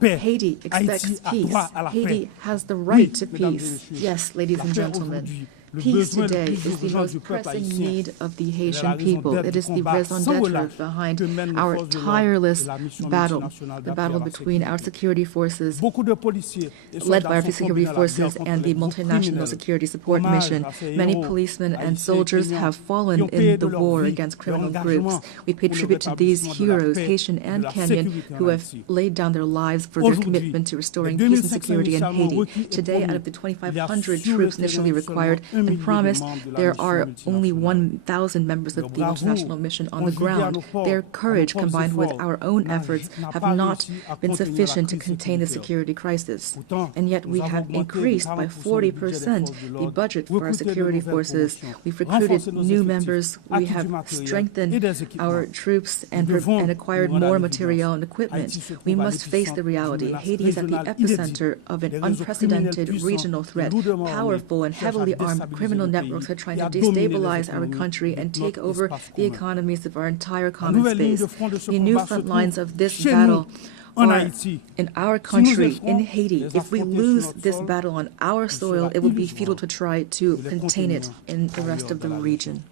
Haiti expects peace. Haiti has the right to peace. Yes, ladies and gentlemen. Peace today is the most pressing need of the Haitian people. It is the raison d'etre behind our tireless battle, the battle between our security forces, led by our security forces and the multinational security support mission. Many policemen and soldiers have fallen in the war against criminal groups. We pay tribute to these heroes, Haitian and Kenyan, who have laid down their lives for their commitment to restoring peace and security in Haiti. Today, out of the 2,500 troops initially required, and promised, there are only 1,000 members of the multinational mission on the ground. Their courage, combined with our own efforts, have not been sufficient to contain the security crisis. And yet we have increased by 40% the budget for our security forces. We've recruited new members. We have strengthened our troops and acquired more material and equipment. We must face the reality. Haiti is at the epicenter of an unprecedented regional threat. Powerful and heavily armed criminal networks are trying to destabilize our country and take over the economies of our entire common space. The new front lines of this battle are in our country, in Haiti. If we lose this battle on our soil, it would be futile to try to contain it in the rest of the region.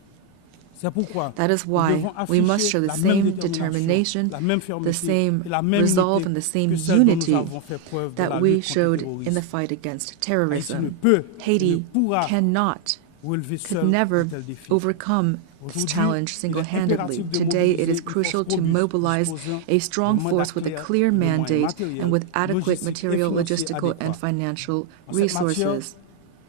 That is why we must show the same determination, the same resolve, and the same unity that we showed in the fight against terrorism. Haiti could never overcome this challenge single-handedly. Today, it is crucial to mobilize a strong force with a clear mandate and with adequate material, logistical, and financial resources.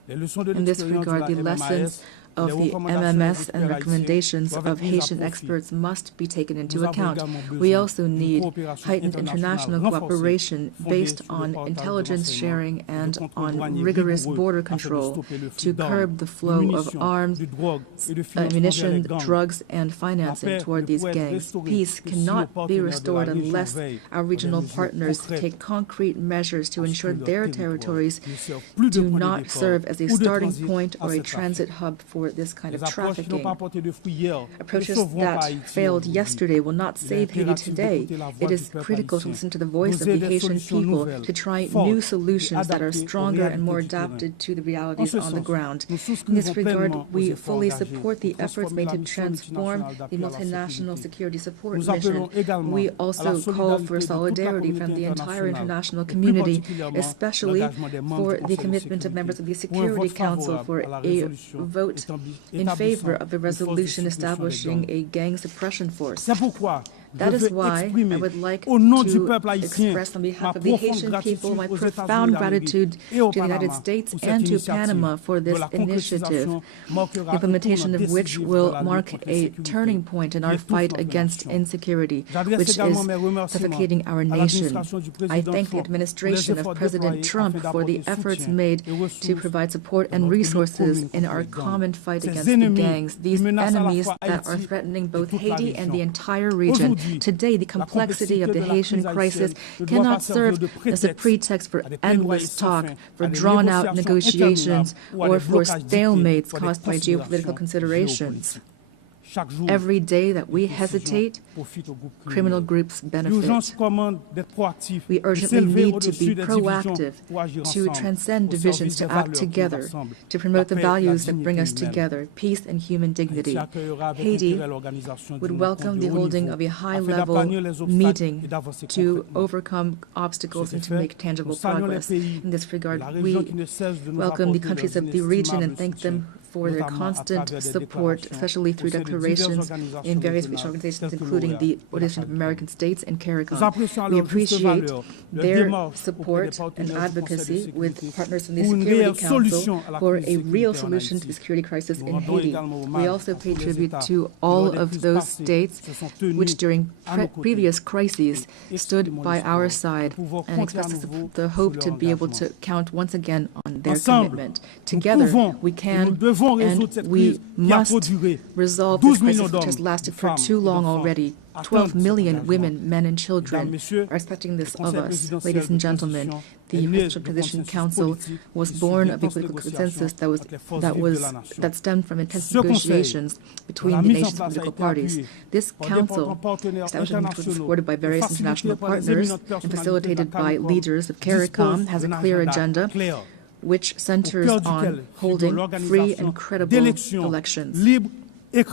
In this regard, the lessons of the MMS and recommendations of Haitian experts must be taken into account. We also need heightened international cooperation based on intelligence sharing and on rigorous border control to curb the flow of arms, ammunition, drugs, and financing toward these gangs. Peace cannot be restored unless our regional partners take concrete measures to ensure their territories do not serve as a starting point or a transit hub for for this kind of trafficking. Approaches that failed yesterday will not save Haiti today. It is critical to listen to the voice of the Haitian people, to try new solutions that are stronger and more adapted to the realities on the ground. In this regard, we fully support the efforts made to transform the multinational security support mission. We also call for solidarity from the entire international community, especially for the commitment of members of the Security Council for a vote in favor of the resolution establishing a gang suppression force. That is why I would like to express on behalf of the Haitian people my profound gratitude to the United States and to Panama for this initiative, the implementation of which will mark a turning point in our fight against insecurity, which is suffocating our nation. I thank the administration of President Trump for the efforts made to provide support and resources in our common fight against the gangs, these enemies that are threatening both Haiti and the entire region. Today, the complexity of the Haitian crisis cannot serve as a pretext for endless talk, for drawn-out negotiations, or for stalemates caused by geopolitical considerations. Every day that we hesitate, criminal groups benefit. We urgently need to be proactive, to transcend divisions, to act together, to promote the values that bring us together, peace and human dignity. Haiti would welcome the holding of a high-level meeting to overcome obstacles and to make tangible progress. In this regard, we welcome the countries of the region and thank them for their constant support, especially through declarations in various regional organizations, including the Organization of American States and CARICOM. We appreciate their support and advocacy with partners in the Security Council for a real solution to the security crisis in Haiti. We also pay tribute to all of those states which during previous crises stood by our side and expressed the hope to be able to count once again on their commitment. Together, we can and we must resolve this crisis which has lasted for too long already. 12 million women, men, and children are expecting this of us. Ladies and gentlemen, the Presidential Transition Council was born of a political consensus that stemmed from intense negotiations between the nation's political parties. This council, establishment was supported by various international partners and facilitated by leaders of CARICOM, has a clear agenda which centers on holding free and credible elections. I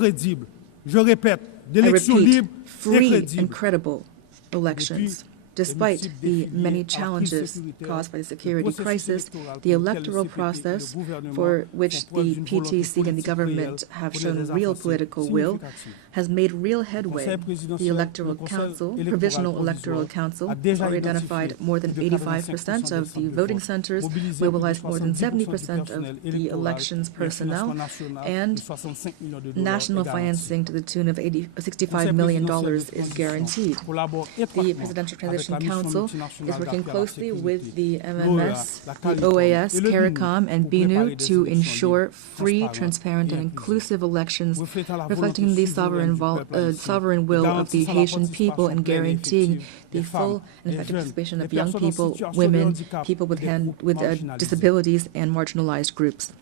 repeat, free and credible elections. Despite the many challenges caused by the security crisis, the electoral process, for which the PTC and the government have shown real political will, has made real headway. The Electoral Council, Provisional Electoral Council, already identified more than 85% of the voting centers, mobilized more than 70% of the elections personnel, and national financing to the tune of $65 million is guaranteed. The Presidential Transition Council is working closely with the MMS, the OAS, CARICOM, and BNU to ensure free, transparent, and inclusive elections reflecting the sovereign will of the Haitian people and guaranteeing the full and effective participation of young people, women, people with disabilities, and marginalized groups.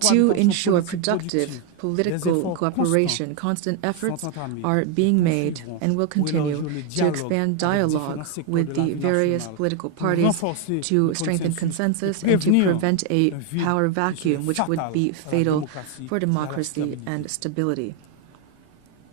To ensure productive political cooperation, constant efforts are being made and will continue to expand dialogue with the various political parties to strengthen consensus and to prevent a power vacuum which would be fatal for democracy and stability.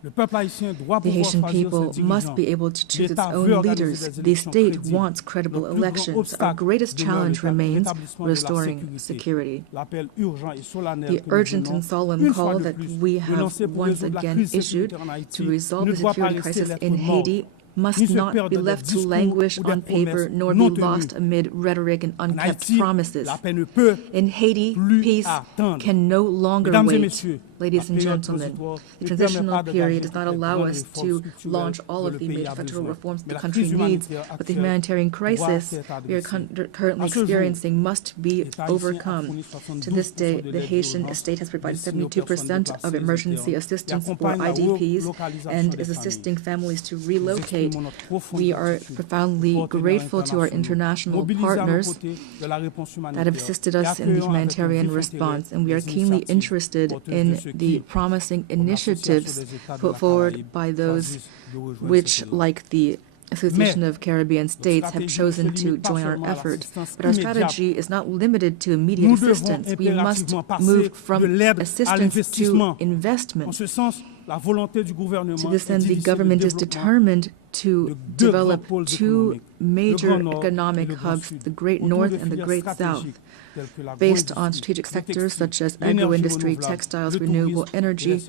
The Haitian people must be able to choose its own leaders. The state wants credible elections. Our greatest challenge remains restoring security. The urgent and solemn call that we have once again issued to resolve the security crisis in Haiti must not be left to languish on paper nor be lost amid rhetoric and unkept promises. In Haiti, peace can no longer wait. Ladies and gentlemen, the transitional period does not allow us to launch all of the major structural reforms the country needs, but the humanitarian crisis we are currently experiencing must be overcome. To this day, the Haitian state has provided 72% of emergency assistance for IDPs and is assisting families to relocate. We are profoundly grateful to our international partners that have assisted us in the humanitarian response, and we are keenly interested in the promising initiatives put forward by those which, like the Association of Caribbean States, have chosen to join our effort. But our strategy is not limited to immediate assistance. We must move from assistance to investment. To this end, the government is determined to develop two major economic hubs, the Great North and the Great South, based on strategic sectors such as agro-industry, textiles, renewable energy,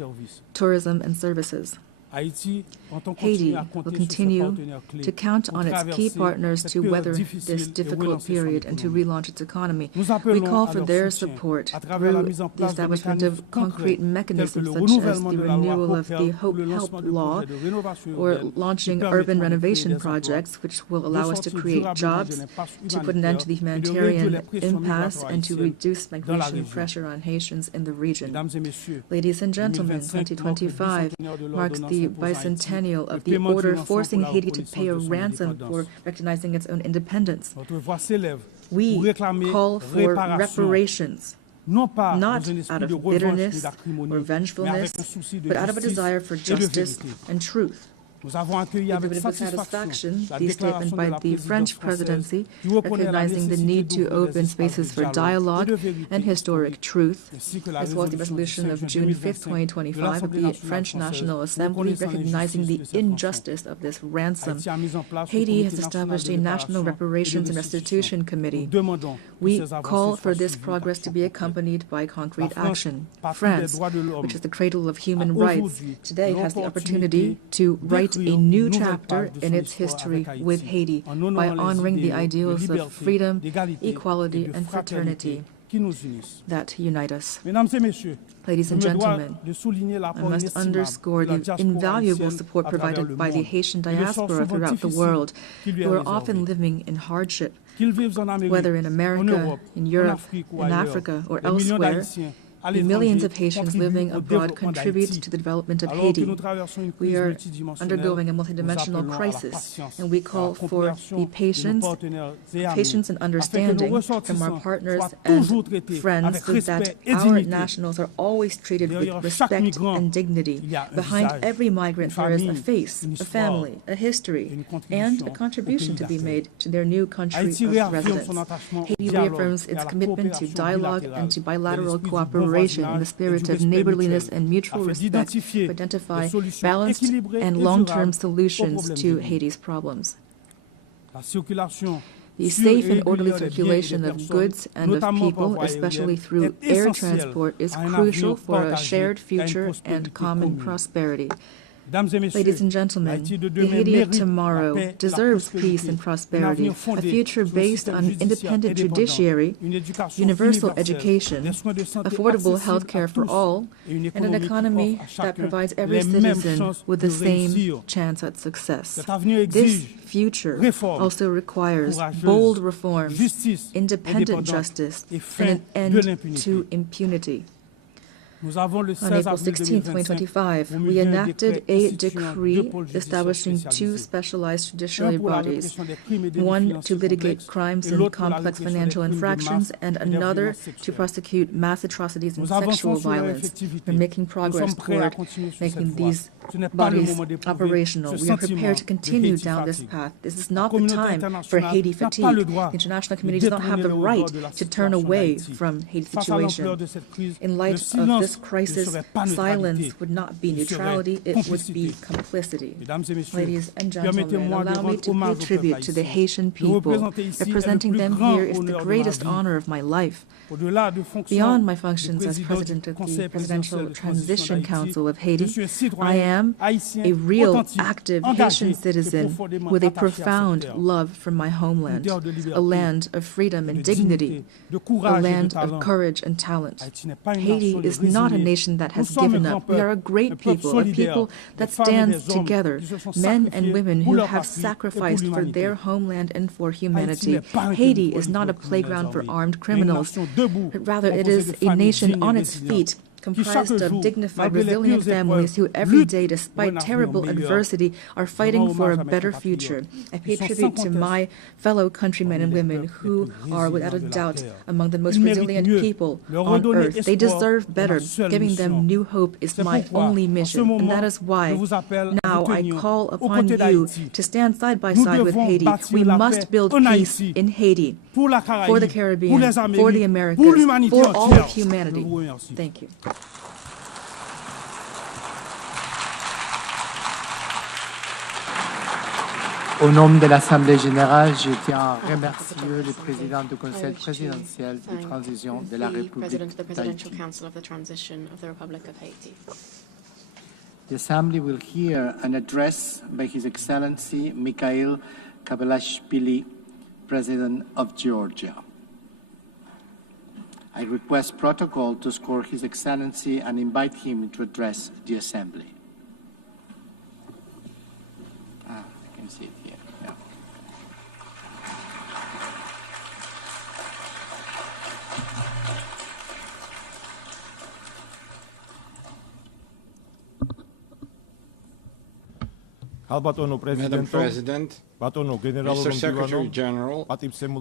tourism, and services. Haiti will continue to count on its key partners to weather this difficult period and to relaunch its economy. We call for their support through the establishment of concrete mechanisms such as the renewal of the Hope Help Law or launching urban renovation projects which will allow us to create jobs, to put an end to the humanitarian impasse, and to reduce migration pressure on Haitians in the region. Ladies and gentlemen, 2025 marks the bicentennial of the order forcing Haiti to pay a ransom for recognizing its own independence. We call for reparations, not out of bitterness or vengefulness, but out of a desire for justice and truth. We accepted with satisfaction the statement by the French presidency recognizing the need to open spaces for dialogue and historic truth, as well as the resolution of June 5, 2025 of the French National Assembly recognizing the injustice of this ransom. Haiti has established a National Reparations and Restitution Committee. We call for this progress to be accompanied by concrete action. France, which is the cradle of human rights, today has the opportunity to write a new chapter in its history with Haiti by honoring the ideals of freedom, equality, and fraternity that unite us. Ladies and gentlemen, I must underscore the invaluable support provided by the Haitian diaspora throughout the world, who are often living in hardship, whether in America, in Europe, in Africa, or elsewhere. The millions of Haitians living abroad contribute to the development of Haiti. We are undergoing a multidimensional crisis, and we call for the patience and understanding from our partners and friends so that our nationals are always treated with respect and dignity. Behind every migrant there is a face, a family, a history, and a contribution to be made to their new country of residence. Haiti reaffirms its commitment to dialogue and to bilateral cooperation in the spirit of neighborliness and mutual respect to identify balanced and long-term solutions to Haiti's problems. The safe and orderly circulation of goods and of people, especially through air transport, is crucial for a shared future and common prosperity. Ladies and gentlemen, the Haiti of tomorrow deserves peace and prosperity, a future based on independent judiciary, universal education, affordable health care for all, and an economy that provides every citizen with the same chance at success. This future also requires bold reforms, independent justice, and an end to impunity. On April 16, 2025, we enacted a decree establishing two specialized judiciary bodies, one to litigate crimes and complex financial infractions, and another to prosecute mass atrocities and sexual violence. We're making progress toward making these bodies operational. We are prepared to continue down this path. This is not the time for Haiti fatigue. The international community does not have the right to turn away from Haiti's situation. In light of this crisis, silence would not be neutrality, it would be complicity. Ladies and gentlemen, allow me to pay tribute to the Haitian people. Representing them here is the greatest honor of my life. Beyond my functions as president of the Presidential Transition Council of Haiti, I am a real, active Haitian citizen with a profound love for my homeland, a land of freedom and dignity, a land of courage and talent. Haiti is not a nation that has given up. We are a great people, a people that stands together, men and women who have sacrificed for their homeland and for humanity. Haiti is not a playground for armed criminals. Rather, it is a nation on its feet, comprised of dignified, resilient families who every day, despite terrible adversity, are fighting for a better future. I pay tribute to my fellow countrymen and women who are, without a doubt, among the most resilient people on earth. They deserve better. Giving them new hope is my only mission, and that is why now I call upon you to stand side by side with Haiti. We must build peace in Haiti, for the Caribbean, for the Americas, for all of humanity. Thank you. Au nom de l'Assemblée générale, je tiens à remercier le président du Conseil présidentiel de transition de la République d'Haïti. The Assembly will hear an address by His Excellency Mikheil Kavelashvili, President of Georgia. I request protocol to escort His Excellency and invite him to address the Assembly. You can see it here. Yeah. Madam President, Mr. Secretary General,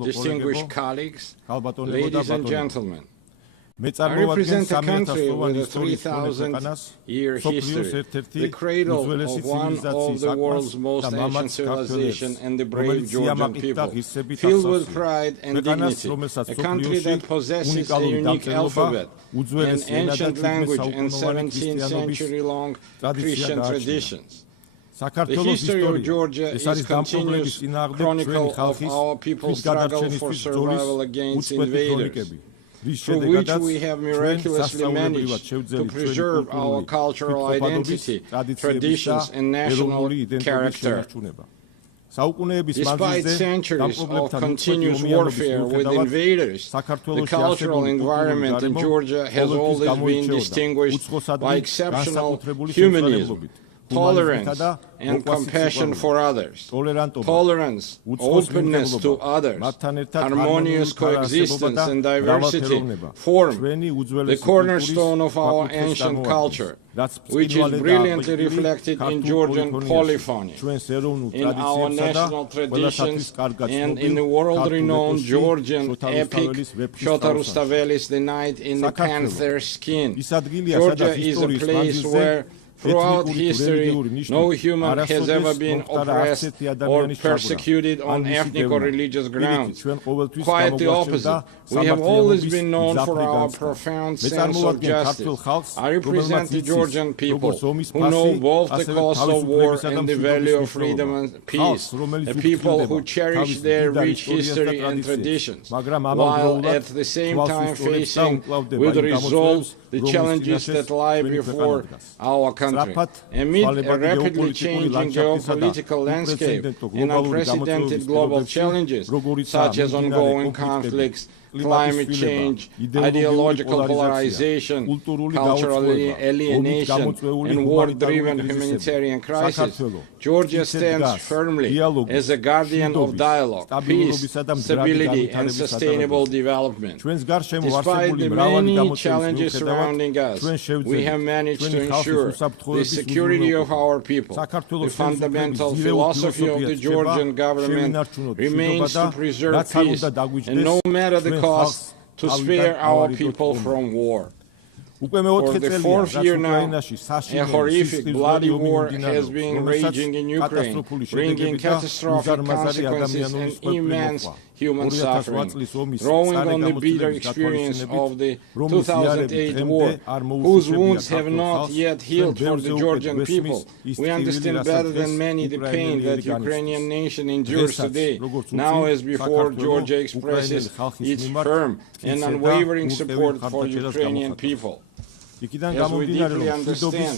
distinguished colleagues, ladies and gentlemen, I represent a country with a 3,000-year history, the cradle of one of the world's most ancient civilizations and the brave Georgian people, filled with pride and dignity, a country that possesses a unique alphabet, an ancient language, and 17th century-long Christian traditions. The history of Georgia is a continuous chronicle of our people's struggle for survival against invaders, through which we have miraculously managed to preserve our cultural identity, traditions, and national character. Despite centuries of continuous warfare with invaders, the cultural environment in Georgia has always been distinguished by exceptional humanism, tolerance, and compassion for others. Tolerance, openness to others, harmonious coexistence and diversity form the cornerstone of our ancient culture, which is brilliantly reflected in Georgian polyphony, in our national traditions, and in the world-renowned Georgian epic Shota Rustaveli's The Knight in the Panther's Skin. Georgia is a place where throughout history, no human has ever been oppressed or persecuted on ethnic or religious grounds. Quite the opposite. We have always been known for our profound sense of justice. I represent the Georgian people who know both the cost of war and the value of freedom and peace, a people who cherish their rich history and traditions, while at the same time facing with resolve the challenges that lie before our country. Amid a rapidly changing geopolitical landscape and unprecedented global challenges, such as ongoing conflicts, climate change, ideological polarization, cultural alienation, and war-driven humanitarian crisis, Georgia stands firmly as a guardian of dialogue, peace, stability, and sustainable development. Despite the many challenges surrounding us, we have managed to ensure the security of our people. The fundamental philosophy of the Georgian government remains to preserve peace, and no matter the cost, to spare our people from war. For the fourth year now, a horrific, bloody war has been raging in Ukraine, bringing catastrophic consequences and immense human suffering. Drawing on the bitter experience of the 2008 war, whose wounds have not yet healed for the Georgian people, we understand better than many the pain that the Ukrainian nation endures today. Now as before, Georgia expresses its firm and unwavering support for Ukrainian people. As we deeply understand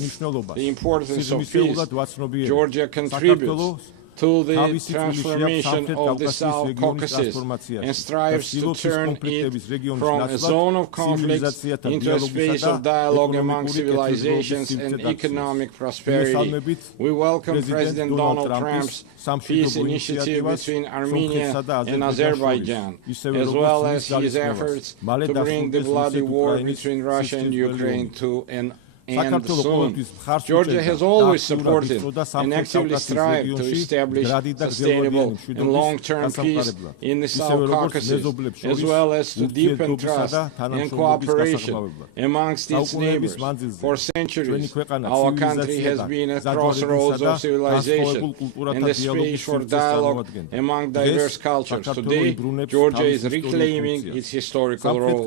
the importance of peace, Georgia contributes to the transformation of the South Caucasus and strives to turn it from a zone of conflicts into a space of dialogue among civilizations and economic prosperity. We welcome President Donald Trump's peace initiative between Armenia and Azerbaijan, as well as his efforts to bring the bloody war between Russia and Ukraine to an end soon. Georgia has always supported and actively strived to establish sustainable and long-term peace in the South Caucasus, as well as to deepen trust and cooperation amongst its neighbors. For centuries, our country has been a crossroads of civilization and a space for dialogue among diverse cultures. Today, Georgia is reclaiming its historical role.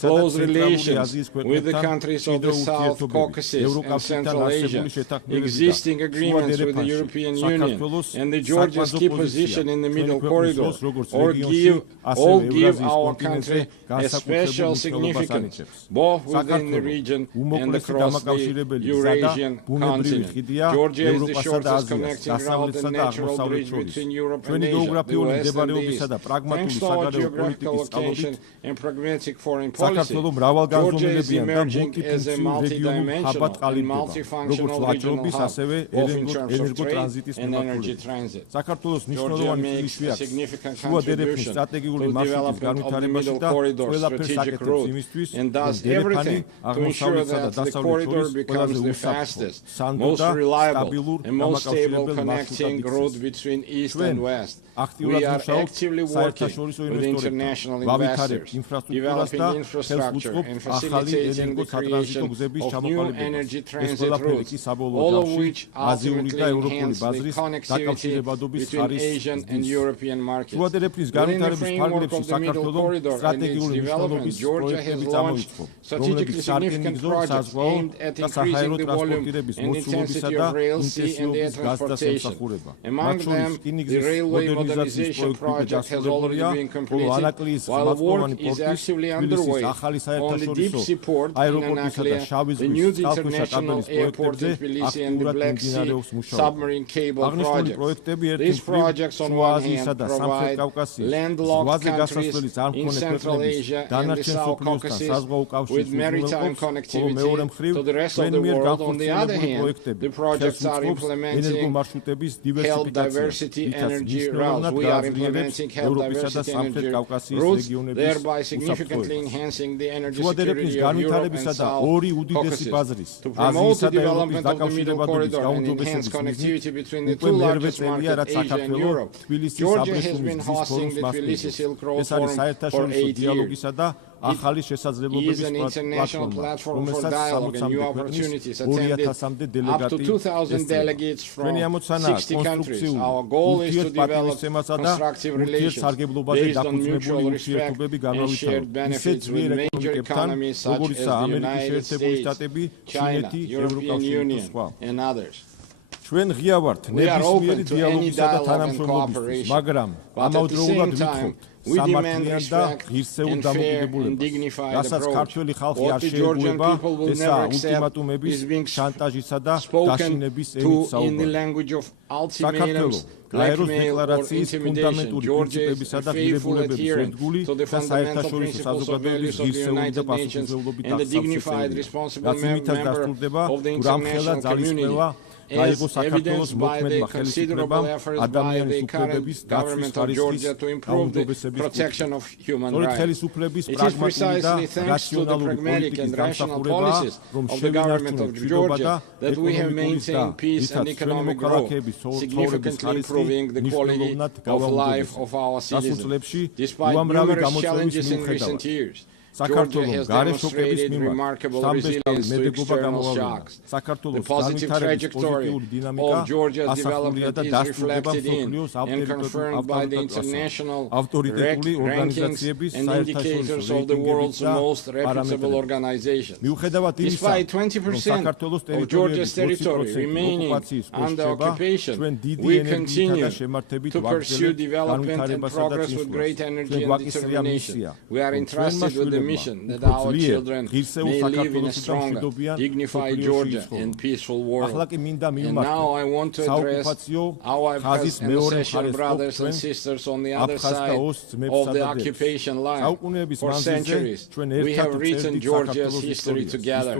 Close relations with the countries of the South Caucasus and Central Asia, existing agreements with the European Union, and the Georgia's key position in the Middle Corridor, all give our country a special significance, both within the region and across the Eurasian continent. Georgia is the shortest connecting route and natural bridge between Europe and Asia, the West and the East. Thanks to our geographical location and pragmatic foreign policy, Georgia is emerging as a multi-dimensional and multifunctional regional hub, both in terms of trade and energy transit. Georgia makes a significant contribution to the development of the Middle Corridor strategic route and does everything to ensure that the corridor becomes the fastest, most reliable and most stable connecting route between East and West. We are actively working with international investors, developing infrastructure and facilitating the creation of new energy transit routes, all of which ultimately enhance the connectivity between Asian and European markets. Within the framework of the Middle Corridor and its development, Georgia has launched strategically significant projects aimed at increasing the volume and intensity of rail, sea and air transportation. Among them, the railway modernization project has already been completed, while work is actively underway on the deep sea port in Anaklia, the new international airport in Tbilisi and the Black Sea submarine cable project. These projects on one hand provide landlocked countries in Central Asia and the South Caucasus with maritime connectivity to the rest of the world. On the other hand, the projects are implementing health diversity energy routes. We are implementing health diversity energy routes, thereby significantly enhancing the energy security of Europe and South Caucasus. To promote the development of the Middle Corridor and enhance connectivity between the two largest markets, Asia and Europe, Georgia has been hosting the Tbilisi Silk Road Forum for 8 years. It is an international platform for dialogue and new opportunities, attended up to 2,000 delegates from 60 countries. Our goal is to develop constructive relations based on mutual respect and shared benefits with major economies such as the United States, China, European Union, and others. We are open to any dialogue and cooperation, but at the same time, we demand respect and fair and dignified approach. What the Georgian people will never accept is being spoken to in the language of ultimatums, blackmail or intimidation. Georgia is a faithful adherent to the fundamental principles or values of the United Nations and a dignified, responsible member of the international community, as evidenced by the considerable efforts by the current government of Georgia to improve the protection of human rights. It is precisely thanks to the pragmatic and rational policies of the government of Georgia that we have maintained peace and economic growth, significantly improving the quality of life of our citizens. Despite numerous challenges in recent years, Georgia has demonstrated remarkable resilience to external shocks. The positive trajectory of Georgia's development is reflected in and confirmed by the international rankings and indicators of the world's most reputable organizations. Despite 20% of Georgia's territory remaining under occupation, we continue to pursue development and progress with great energy and determination. We are entrusted with the the mission that our children may live in a stronger, dignified Georgia and peaceful world. And now I want to address our ancestral brothers and sisters on the other side of the occupation line. For centuries, we have written Georgia's history together,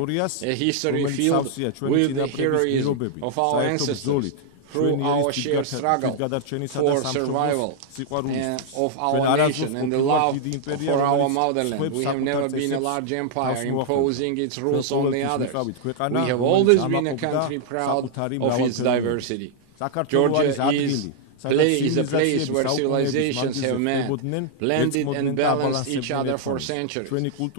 a history filled with the heroism of our ancestors through our shared struggle for survival of our nation and the love for our motherland. We have never been a large empire imposing its rules on the others. We have always been a country proud of its diversity. Georgia is a place where civilizations have met, blended and balanced each other for centuries.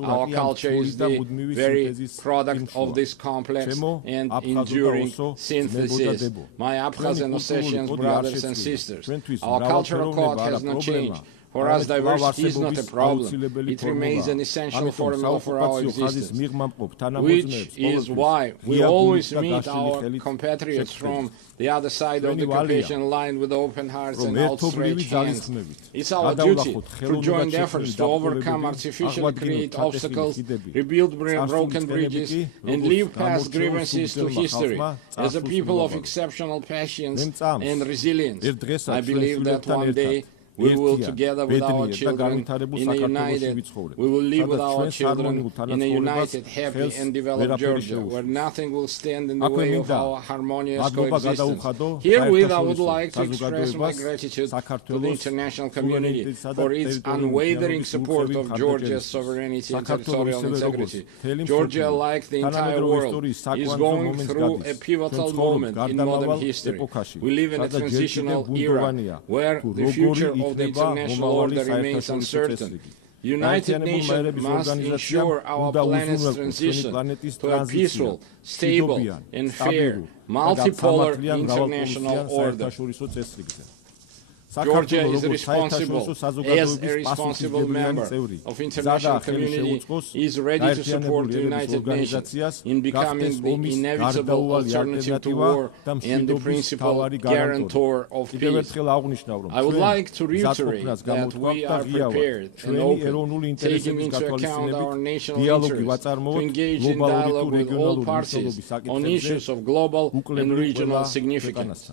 Our culture is the very product of this complex and enduring synthesis. My Abkhaz and Ossetian brothers and sisters, our cultural code has not changed. For us, diversity is not a problem. It remains an essential formula for our existence, which is why we always meet our compatriots from the other side of the occupation line with open hearts and outstretched hands. It's our duty, through joint efforts, to overcome artificially created obstacles, rebuild broken bridges, and leave past grievances to history. As a people of exceptional patience and resilience, I believe that one day we will, together with our children, we will live with our children in a united, happy, and developed Georgia, where nothing will stand in the way of our harmonious coexistence. Herewith, I would like to express my gratitude to the international community for its unwavering support of Georgia's sovereignty and territorial integrity. Georgia, like the entire world, is going through a pivotal moment in modern history. We live in a transitional era where the future of the international order remains uncertain. United Nations must ensure our planet's transition to a peaceful, stable, and fair, multipolar international order. Georgia is responsible, as a responsible member of international community, is ready to support the United Nations in becoming the inevitable alternative to war and the principal guarantor of peace. I would like to reiterate that we are prepared and open, taking into account our national interests, to engage in dialogue with all parties on issues of global and regional significance.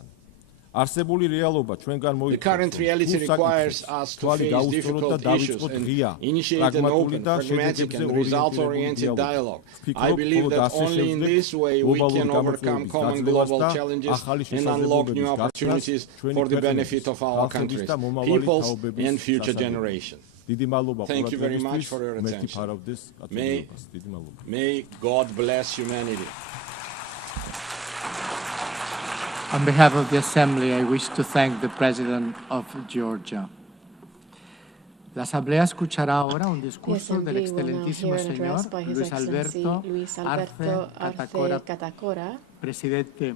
The current reality requires us to face difficult issues and initiate an open, pragmatic, and result-oriented dialogue. I believe that only in this way we can overcome common global challenges and unlock new opportunities for the benefit of our countries, peoples, and future generations. Thank you very much for your attention. May God bless humanity. On behalf of the Assembly, I wish to thank the President of Georgia. La Asamblea escuchará ahora un discurso del excelentísimo señor Luis Alberto Arce Catacora, Presidente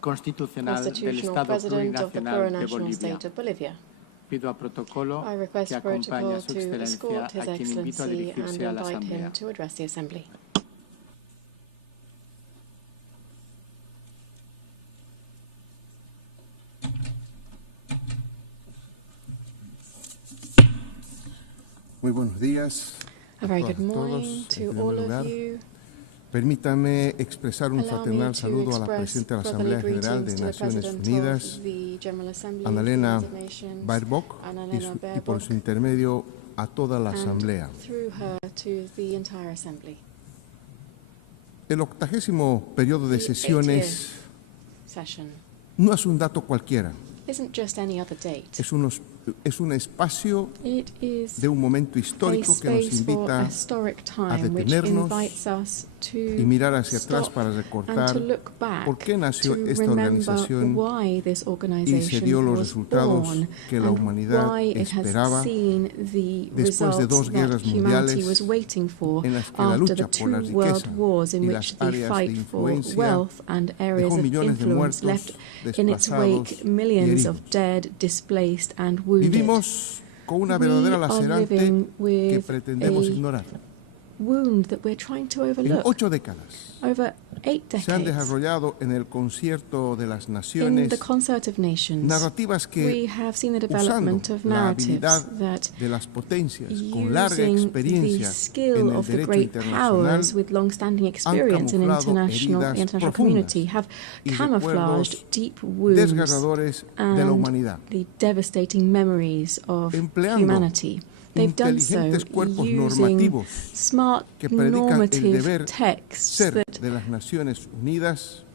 Constitucional del Estado Plurinacional de Bolivia. Pido a protocolo que acompañe a su Excelencia, a quien invito a dirigirse a la Asamblea. Muy buenos días. A very good morning to all of you. Permítame expresar un fraternal saludo a la Presidenta de la Asamblea General de Naciones Unidas, Annalena Baerbock, y por su intermedio a toda la Asamblea. El 80º periodo de sesiones no es un dato cualquiera. Es un espacio de un momento histórico que nos invita a detenernos y mirar hacia atrás para recordar por qué nació esta organización y se dio los resultados que la humanidad esperaba después de 2 guerras mundiales en las que la lucha por la riqueza y las áreas de influencia dejó millones de muertos, desplazados y heridos. Vivimos con una verdadera lacerante que pretendemos ignorar. wound that we're trying to En overlook. 8 décadas Over 8 se han decades, desarrollado en el concierto de las in naciones the Concert of Nations, narrativas we que, have seen the usando development of la narratives habilidad that, de las potencias con larga using the experiencia en skill el of the derecho great internacional, powers with long-standing experience in camuflado the heridas international profundas community, have y camouflaged recuerdos deep wounds desgarradores de la humanidad, and the devastating memories of empleando humanity. They've done so inteligentes cuerpos using normativos smart que predican el normative deber texts ser that de las Naciones Unidas